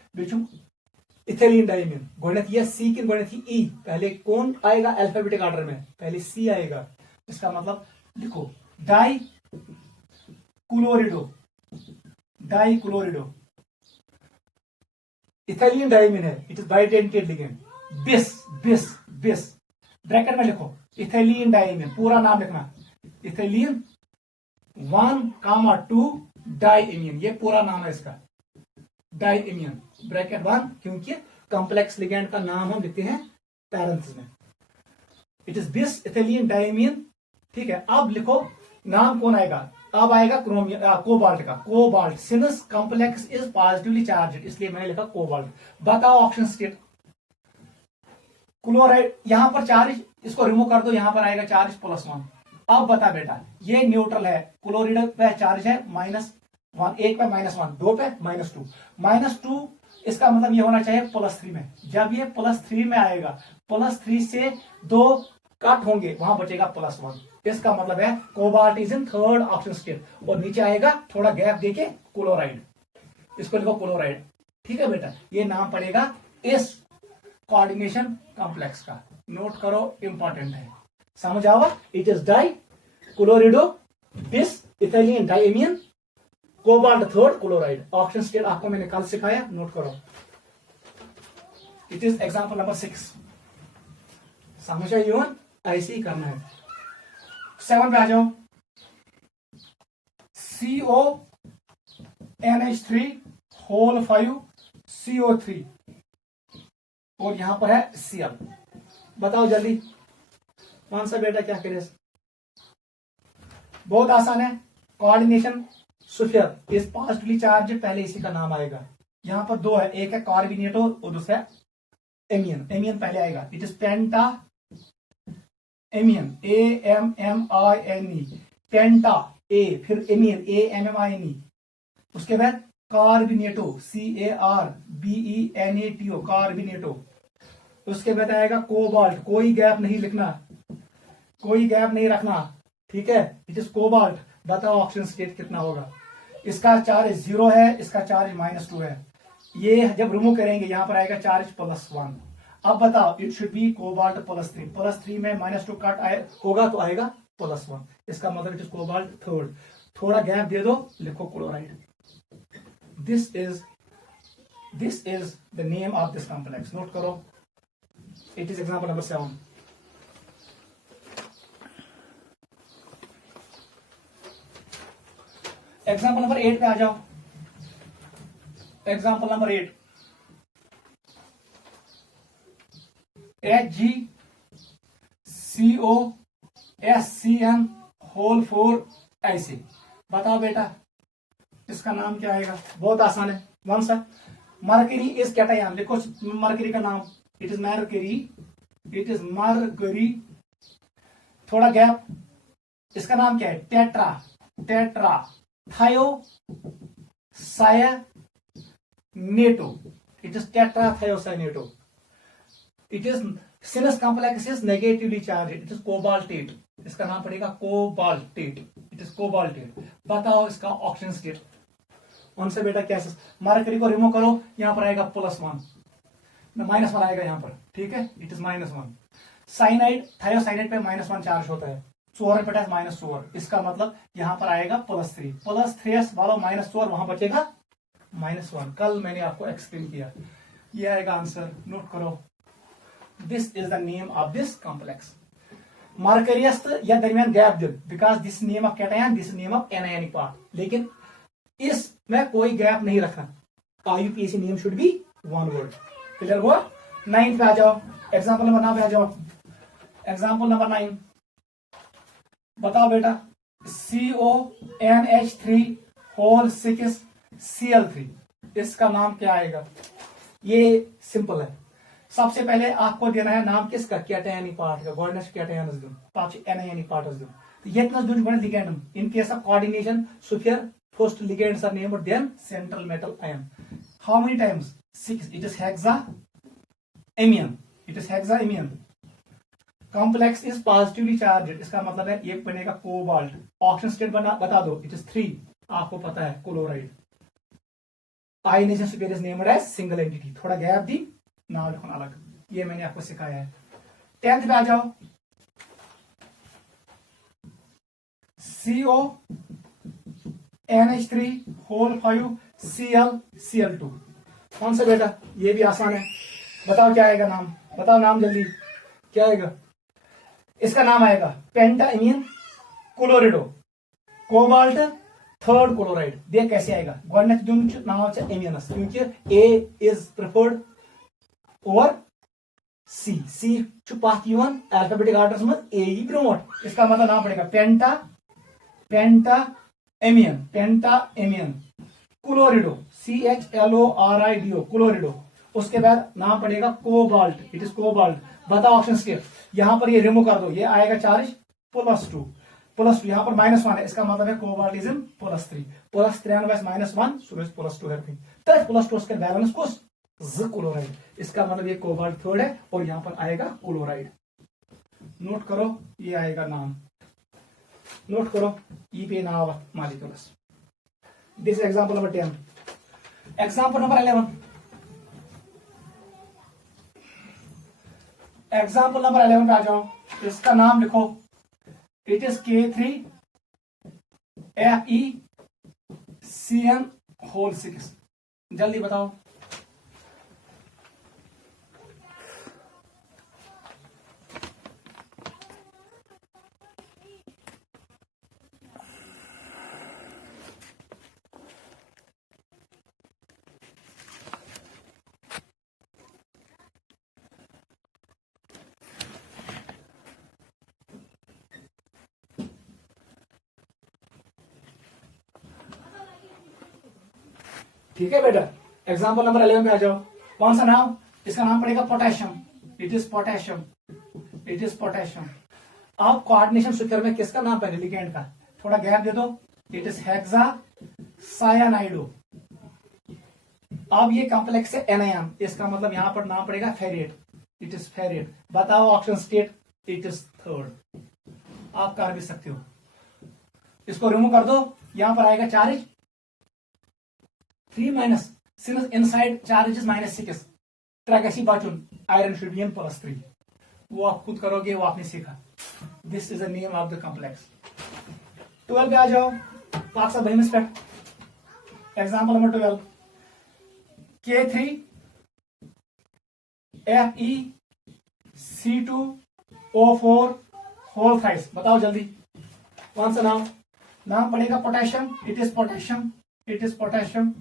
इथेलिन डाइमिन, गोल्डन ये सी की गोल्डन ई, पहले कौन आएगा अल्फाबेटिक ऑर्डर में, पहले सी आएगा, इसका मतलब लिखो डाई क्लोरिडो, डाई क्लोरिडो। इथेलिन डाइमिन है, इट इज बाइडेंटेड लिगेंड। बिस बिस बिस, ब्रैकेट में लिखो इथेलिन डाइमिन, पूरा नाम लिखना, इथेलिन 1,2 डाइमिन, ये पूरा नाम है इसका, डाइमिन ब्रैकेट 1, क्योंकि कॉम्प्लेक्स लिगेंड का नाम हम लिखते हैं पैरेंथेसिस में। इट इज बिस इथेलिन डाइमिन, ठीक है। अब लिखो नाम कौन आएगा, अब आएगा क्रोमियम कोबाल्ट का, cobalt. सिनस complex is positively charge, इसलिए मैंने लिखा कोबाल्ट। बताओ ऑप्शन स्टेट। क्लोराइड, यहां पर चार्ज, इसको रिमूव कर दो, यहां पर आएगा चार्ज +1। अब बता बेटा, ये न्यूट्रल है, क्लोराइड पे चार्ज है -1, एक पे -1, 2 पे -2, -2, इसका मतलब ये होना चाहिए +3 में। जब ये +3 में आएगा, +3 से 2 कट होंगे, वहां बचेगा +1, इसका मतलब है cobalt is in third option state. और नीचे आएगा थोड़ा गैप देके क्लोराइड, इसको लिखो क्लोराइड, ठीक है बेटा। ये नाम पड़ेगा इस कोऑर्डिनेशन कॉम्प्लेक्स का, नोट करो, इंपॉर्टेंट है, समझ आओ। इट इज डाई क्लोरिडो बिस ethylene diamine cobalt third chloride. Option state आपको मैंने कल सिखाया, नोट करो। इट इज एग्जांपल नंबर 6, समझ आइए, ऐसे ही करना है। 7 पे आ जाओ। CONH3 होल 5 CO3 और यहां पर है Cl। बताओ जल्दी कौन सा बेटा क्या करे, बहुत आसान है। कोऑर्डिनेशन सुफियर इज पॉजिटिवली चार्ज, पहले इसी का नाम आएगा। यहां पर दो है, एक है कार्बिनेटो और दूसरा है एमियन। एमियन पहले आएगा, इट इज पेंटा एमियन, AMMINE, पेंटा ए, फिर एमियन AMMINE, उसके बाद कार्बिनेटो CARBENATO, कार्बिनेटो। उसके बाद आएगा कोबाल्ट, कोई गैप नहीं लिखना, कोई गैप नहीं रखना, ठीक है। It is cobalt. बताओ ऑक्सीजन स्टेट कितना होगा। इसका चार्ज 0 है, इसका चार्ज -2 है। ये जब रिमूव करेंगे यहां पर आएगा चार्ज +1। अब बताओ, इट शुड बी कोबाल्ट +3, +3 में -2 कट होगा तो आएगा +1। इसका मतलब इट इज कोबाल्ट थर्ड। थोड़ा गैप दे दो, लिखो chloride. This is the name of this complex. Note करो, it is example number 7। Example number 8 पे आ जाओ। एग्जाम्पल नंबर 8, HgCOSCN होल 4 ऐसे। बताओ बेटा इसका नाम क्या आएगा। बहुत आसान है, वन सा। मरकरी इज कैटायन, देखो मरकरी का नाम, it is mercury, it is mercury. थोड़ा गैप, इसका नाम क्या है, tetra, tetra thiocyanato, it is tetra thiocyanato. It is since complex is negatively charge, it is cobaltate. इसका नाम पड़ेगा कोबाल्टेट, इट इज कोबाल्टेट। बताओ इसका ऑक्सीजन स्टेट। उनसे बेटा कैसे, मरकरी को रिमूव करो, यहां पर आएगा +1, -1 आएगा यहां पर, ठीक है। It is -1। साइनाइड, थायोसाइनाइड पे -1 चार्ज होता है, 4 पे -4। इसका मतलब यहां पर आएगा +3, +3 वालों -4, वहां बचेगा -1। कल मैंने आपको एक्सप्लेन किया। ये आएगा आंसर, नोट करो। This is the name of this complex. Mercurous या दरमियान गैप दे, because this name of cation, this name of anionic part, लेकिन इसमें कोई गैप नहीं रखना। IUPAC name should be one word. Clear हुआ। 9 पे आ जाओ, एग्जाम्पल नंबर 9 पे आ जाओ। एग्जाम्पल नंबर 9, बताओ बेटा CONH3 होल 6 Cl3, इसका नाम क्या आएगा। ये सिंपल है। सबसे पहले आपको देना है नाम किसका, कैटायनिक पार्ट का। गोल्डनेस कैटायन दिन पाच एनायनिक पार्ट दिन। यतनस दुन गोल्ड लिगेंडम in case of coordination sphere first ligands are named, then central metal ion. How many times? 6. It is hexaamion, it is hexaamion। Complex is positively charge, इसका मतलब है एक बनेगा कोबाल्ट। ऑक्सीजन स्टेट बता दो, इट इज 3, आपको पता है chloride. Ionization superior is named as single entity. थोड़ा गैप दी, नाम लिखना अलग, ये मैंने आपको सिखाया है। 10th पे आ जाओ, CONH3 होल 5 Cl2। कौन सा बेटा, ये भी आसान है। बताओ क्या आएगा नाम, बताओ नाम जल्दी, क्या आएगा। इसका नाम आएगा पेंटाइमिन क्लोरिडो, कोबाल्ट थर्ड क्लोराइड। देख कैसे आएगा, गोल्डनेस दुन नाम एमियनस, क्योंकि A is preferred over C। C path alphabetic order में A ही ब्रोमोट। इसका मतलब नाम पड़ेगा पेंटाइमिन, पेंटाइमिन क्लोरिडो, CHLORIDO, क्लोरिडो। उसके बाद नाम पड़ेगा कोबाल्ट, इट इज कोबाल्ट। बताओ ऑप्शन स्टेट, यहां पर ये रिमूव कर दो, ये आएगा चार्ज +2, यहां पर -1 है, इसका मतलब है कोबाल्ट इज इन +3, +3 -1 सुबह +2 है। तब +2 उसके बैलेंस को क्लोराइड, इसका मतलब ये कोबाल्ट थर्ड है और यहां पर आएगा क्लोराइड। नोट करो, ये आएगा नाम, नोट करो, ई पे नाम molecules. This example number 10। Example number 11, example number 11 पे आ जाओ। इसका नाम लिखो, इट इज K3FeCN होल 6। जल्दी बताओ। ठीक है बेटा। एग्जाम्पल नंबर 11 पे आ जाओ। कौन सा नाम? इसका नाम पड़ेगा potassium. It is potassium, it is potassium. अब कोऑर्डिनेशन स्ट्रक्चर में किसका नाम पहले? लिगेंड का। थोड़ा गैप दे दो। It is hexa cyanido. अब ये कॉम्प्लेक्स है एनायन, इसका मतलब यहां पर नाम पड़ेगा फेरेट। It is ferrate. बताओ option state. It is third. आप कर भी सकते हो। इसको रिमूव कर दो, यहां पर आएगा charge 3 minus, since inside charge is -6। ट्रैक बाचुन आयरन शुड बी इन +3। वो आप खुद करोगे, वो आपने सीखा। This is the name of the complex. 12 पे आ जाओ। Parts of hemisphere. Example number 12, K3 FeC2O4 whole thrice. बताओ जल्दी कौन सा नाम? नाम पड़ेगा potassium. It is potassium, it is potassium.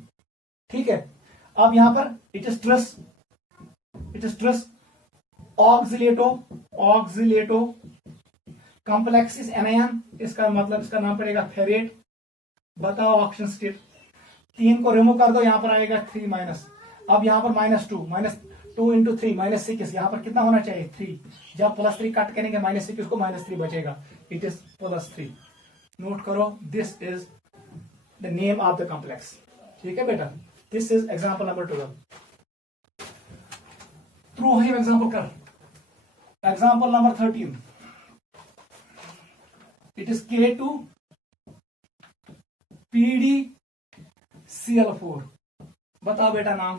ठीक है। अब यहां पर it is tris, it is tris oxalato, oxalato complex is anion, इसका मतलब इसका नाम पड़ेगा फेरेट। बताओ ऑप्शन स्टेट। 3 को रिमूव कर दो, यहां पर आएगा 3 माइनस। अब यहां पर -2 इंटू 3 -6, यहां पर कितना होना चाहिए? 3। जब +3 कट करेंगे -6 को, -3 बचेगा। It is +3। नोट करो, this is the name of the complex. ठीक है बेटा। This is example number 12। थ्रू हाइव एग्जाम्पल कर। Example number 13, it is K2 PdCl4। बताओ बेटा नाम।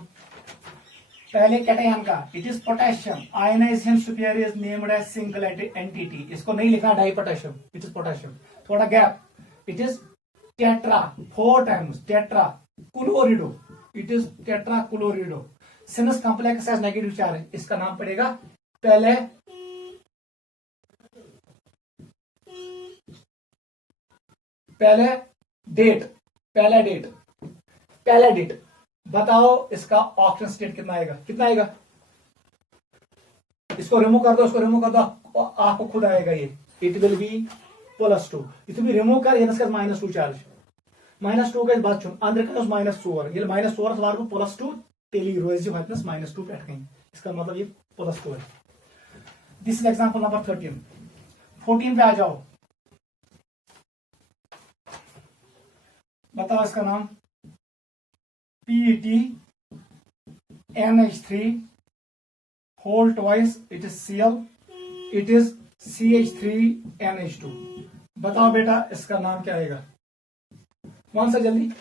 पहले कैटायन का, it is potassium. Ionization superior is named as single entity. इसको नहीं लिखा di potassium, it is potassium. थोड़ा gap. It is tetra 4 times tetra chlorido. It is tetra क्लोरिडो। सिनस complex as negative charge, इसका नाम पड़ेगा पहले डेट, पहले डेट, पहले डेट। बताओ इसका ऑप्शन स्टेट कितना आएगा? कितना आएगा? इसको रिमूव कर दो, इसको रिमूव कर दो, आपको खुद आएगा ये। It will be +2। It will remove कर -2 चार्ज। -2 का बात चुन अंदर का -2 और ये -2 वार को +2 तेली रोज -2 पे अटकेंगे। इसका मतलब ये +2 है। This is example number 13। 14 पे आ जाओ। बताओ इसका नाम। PET NH3 whole twice, it is Cl, it is CH3NH2। बताओ बेटा इसका नाम क्या आएगा? कौन सा? जल्दी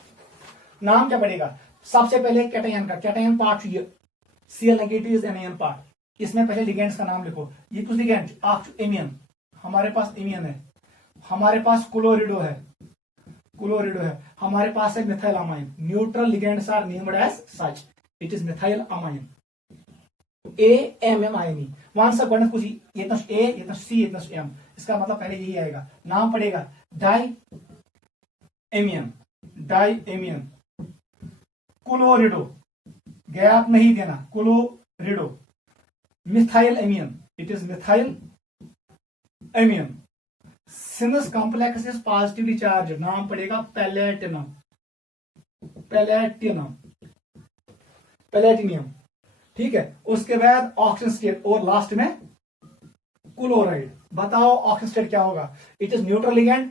नाम क्या पड़ेगा? सबसे पहले कैटायन का, कैटायन पार्ट ये Cl negative is anion part. इसमें पहले लिगेंड्स का नाम लिखो। ये कुछ लिगेंड एमियन, हमारे पास एमियन है, हमारे पास क्लोरिडो है, क्लोरिडो है, हमारे पास है methyl amine. Neutral ligands are named as such. It is methyl amine. AMMINE। वन सा गणित कुछ ये तो A, ये तो C, ये तो M। इसका मतलब पहले यही आएगा। नाम पड़ेगा diammine, diammine. Chlorido, gap नहीं देना, chlorido. Methyl amine, it is methyl amine. Since complex is positively charge, नाम पड़ेगा पैलेटिनम, पैलेटिनम, पैलेटिनियम। ठीक है। उसके बाद ऑक्सीजन स्टेट और लास्ट में क्लोराइड। बताओ ऑक्सीजन स्टेट क्या होगा? It is neutral ligand,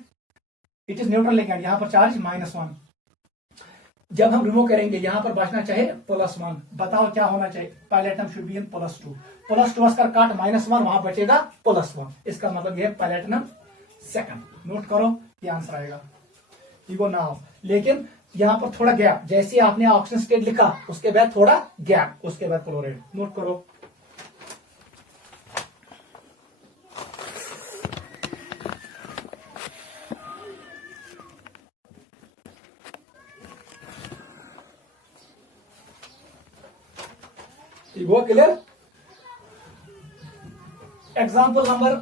it is neutral ligand. यहां पर चार्ज -1। जब हम रिमूव करेंगे यहां पर बचना चाहिए +1। बताओ क्या होना चाहिए? पैलेटिनम शुड बी इन +2। +2 का काट -1, वहां बचेगा +1। इसका मतलब यह पैलेटिनम सेकंड। नोट करो, ये आंसर आएगा। इगो नाउ। लेकिन यहां पर थोड़ा गैप, जैसे आपने ऑक्सीजन स्टेट लिखा उसके बाद थोड़ा गैप, उसके बाद क्लोराइड। नोट करो। इगो क्लियर। एग्जाम्पल नंबर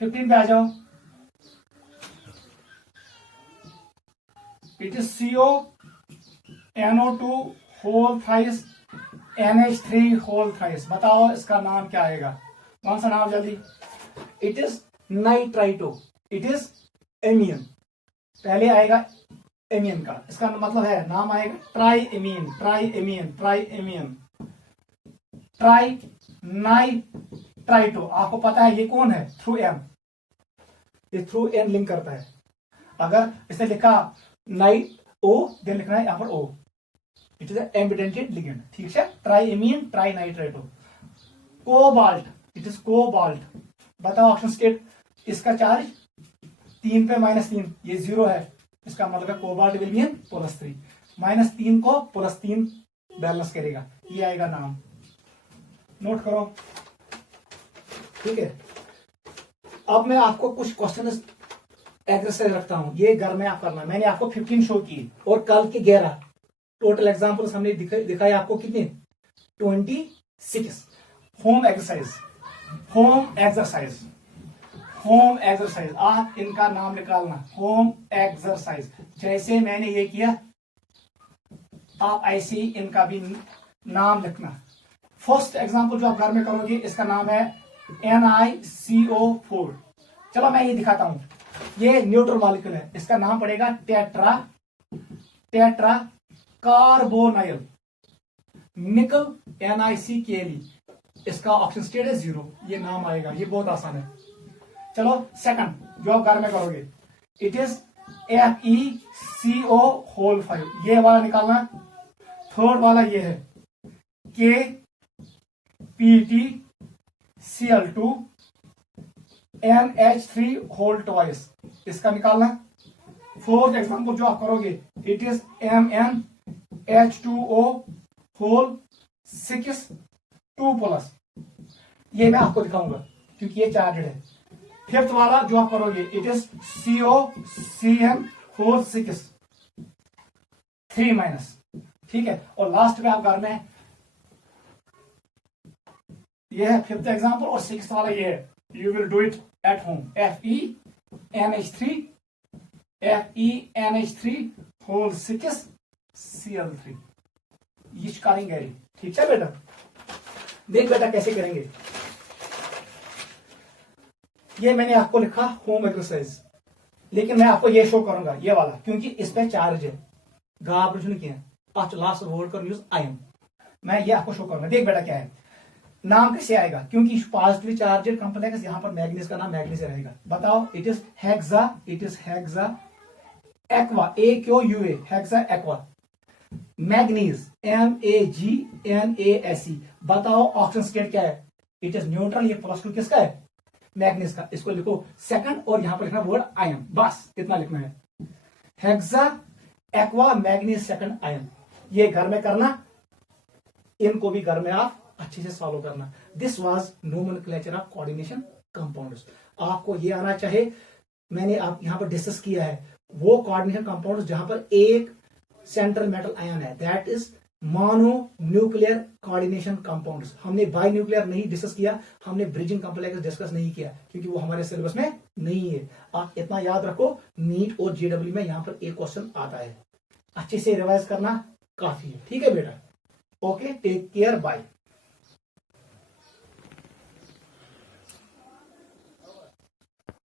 15 पे आ जाओ। It is CONO2 whole thrice NH3 whole thrice. बताओ इसका नाम क्या आएगा? कौन सा नाम? जल्दी। It is nitrito, it is ammine. पहले आएगा एमीन का, इसका मतलब है नाम आएगा triamine, triamine, triamine, trinitrito. आपको पता है ये कौन है, थ्रू एन, ये थ्रू एन लिंक करता है। अगर इसने लिखा नाइट ओ, देन लिखना है यहां पर O, it is ambidentate ligand, ठीक है। Triamine, trinitrato. Cobalt, it is cobalt. बताओ ऑप्शन स्टेट, इसका चार्ज 3 पे -3, ये 0 है, इसका मतलब है कोबाल्ट विल बी +3, -3 को +3 बैलेंस करेगा, ये आएगा नाम। नोट करो, ठीक है। अब मैं आपको कुछ क्वेश्चन एक्सरसाइज रखता हूं, ये घर में आप करना। मैंने आपको 15 शो की और कल के 11 टोटल एग्जाम्पल्स हमने दिखाए आपको कितने, 26। Home exercise, home exercise, home exercise, आप इनका नाम निकालना। होम एक्सरसाइज, जैसे मैंने ये किया आप ऐसे ही इनका भी नाम लिखना। फर्स्ट एग्जांपल जो आप घर में करोगे इसका नाम है NiCO4। चलो मैं ये दिखाता हूं, ये न्यूट्रल मॉलिक्यूल है, इसका नाम पड़ेगा टेट्रा, टेट्रा कार्बोनाइल निकल NiCKle, इसका ऑप्शन स्टेट है 0, ये नाम आएगा, ये बहुत आसान है। चलो सेकंड जो आप घर में करोगे, इट इज FeCO5, ये वाला निकालना। थर्ड वाला ये है KPtCl2 NH3 इसका निकालना। फोर्थ एग्जांपल जो आप करोगे, इट इज MnH2O6 2+, ये मैं आपको दिखाऊंगा क्योंकि ये चार्जड है। फिफ्थ वाला जो आप करोगे, इट इज COCN46 3-, ठीक है। और लास्ट में आप घर में, ये है फिफ्थ एग्जांपल, और सिक्स्थ वाला ये है, you will do it at home. FeNH3 Cl3, ये करेंगे, ठीक है बेटा। देख बेटा कैसे करेंगे, ये मैंने आपको लिखा होम एक्सरसाइज, लेकिन मैं आपको ये शो करूंगा ये वाला, क्योंकि इस पे चार्ज है, घाबरेशन किया लास्ट वर्ड कर यूज आई एम, मैं ये आपको शो करूंगा। देख बेटा क्या है, नाम कैसे आएगा, क्योंकि पॉजिटिव चार्जेड कंप्लेक्स, यहां पर मैग्नीज का नाम मैग्नीज रहेगा। बताओ, it is hexa, it is hexa aqua, AQUA, hexa aqua. Manganese MAGNASE। बताओ ऑप्शन स्टेट क्या है, इट इज न्यूट्रल, ये +2 किसका है, मैग्नीज का। इसको लिखो सेकंड, और यहां पर लिखना वर्ड आयन, बस इतना लिखना है, hexa aqua manganese second ion. ये घर में करना, इनको भी घर में आप अच्छे से सॉल्व करना। This was nomenclature of coordination compounds. आपको ये आना चाहिए, मैंने आप यहां पर डिस्कस किया है वो कोऑर्डिनेशन कंपाउंड्स जहां पर एक सेंट्रल मेटल आयन है, that is mono nuclear coordination compounds. हमने बाई न्यूक्लियर नहीं डिस्कस किया, हमने ब्रिजिंग कॉम्प्लेक्स डिस्कस नहीं किया, क्योंकि वो हमारे सिलेबस में नहीं है। आप इतना याद रखो, नीट और JEE में यहां पर एक क्वेश्चन आता है, अच्छे से रिवाइज करना काफी है, ठीक है बेटा। Okay, take care, bye.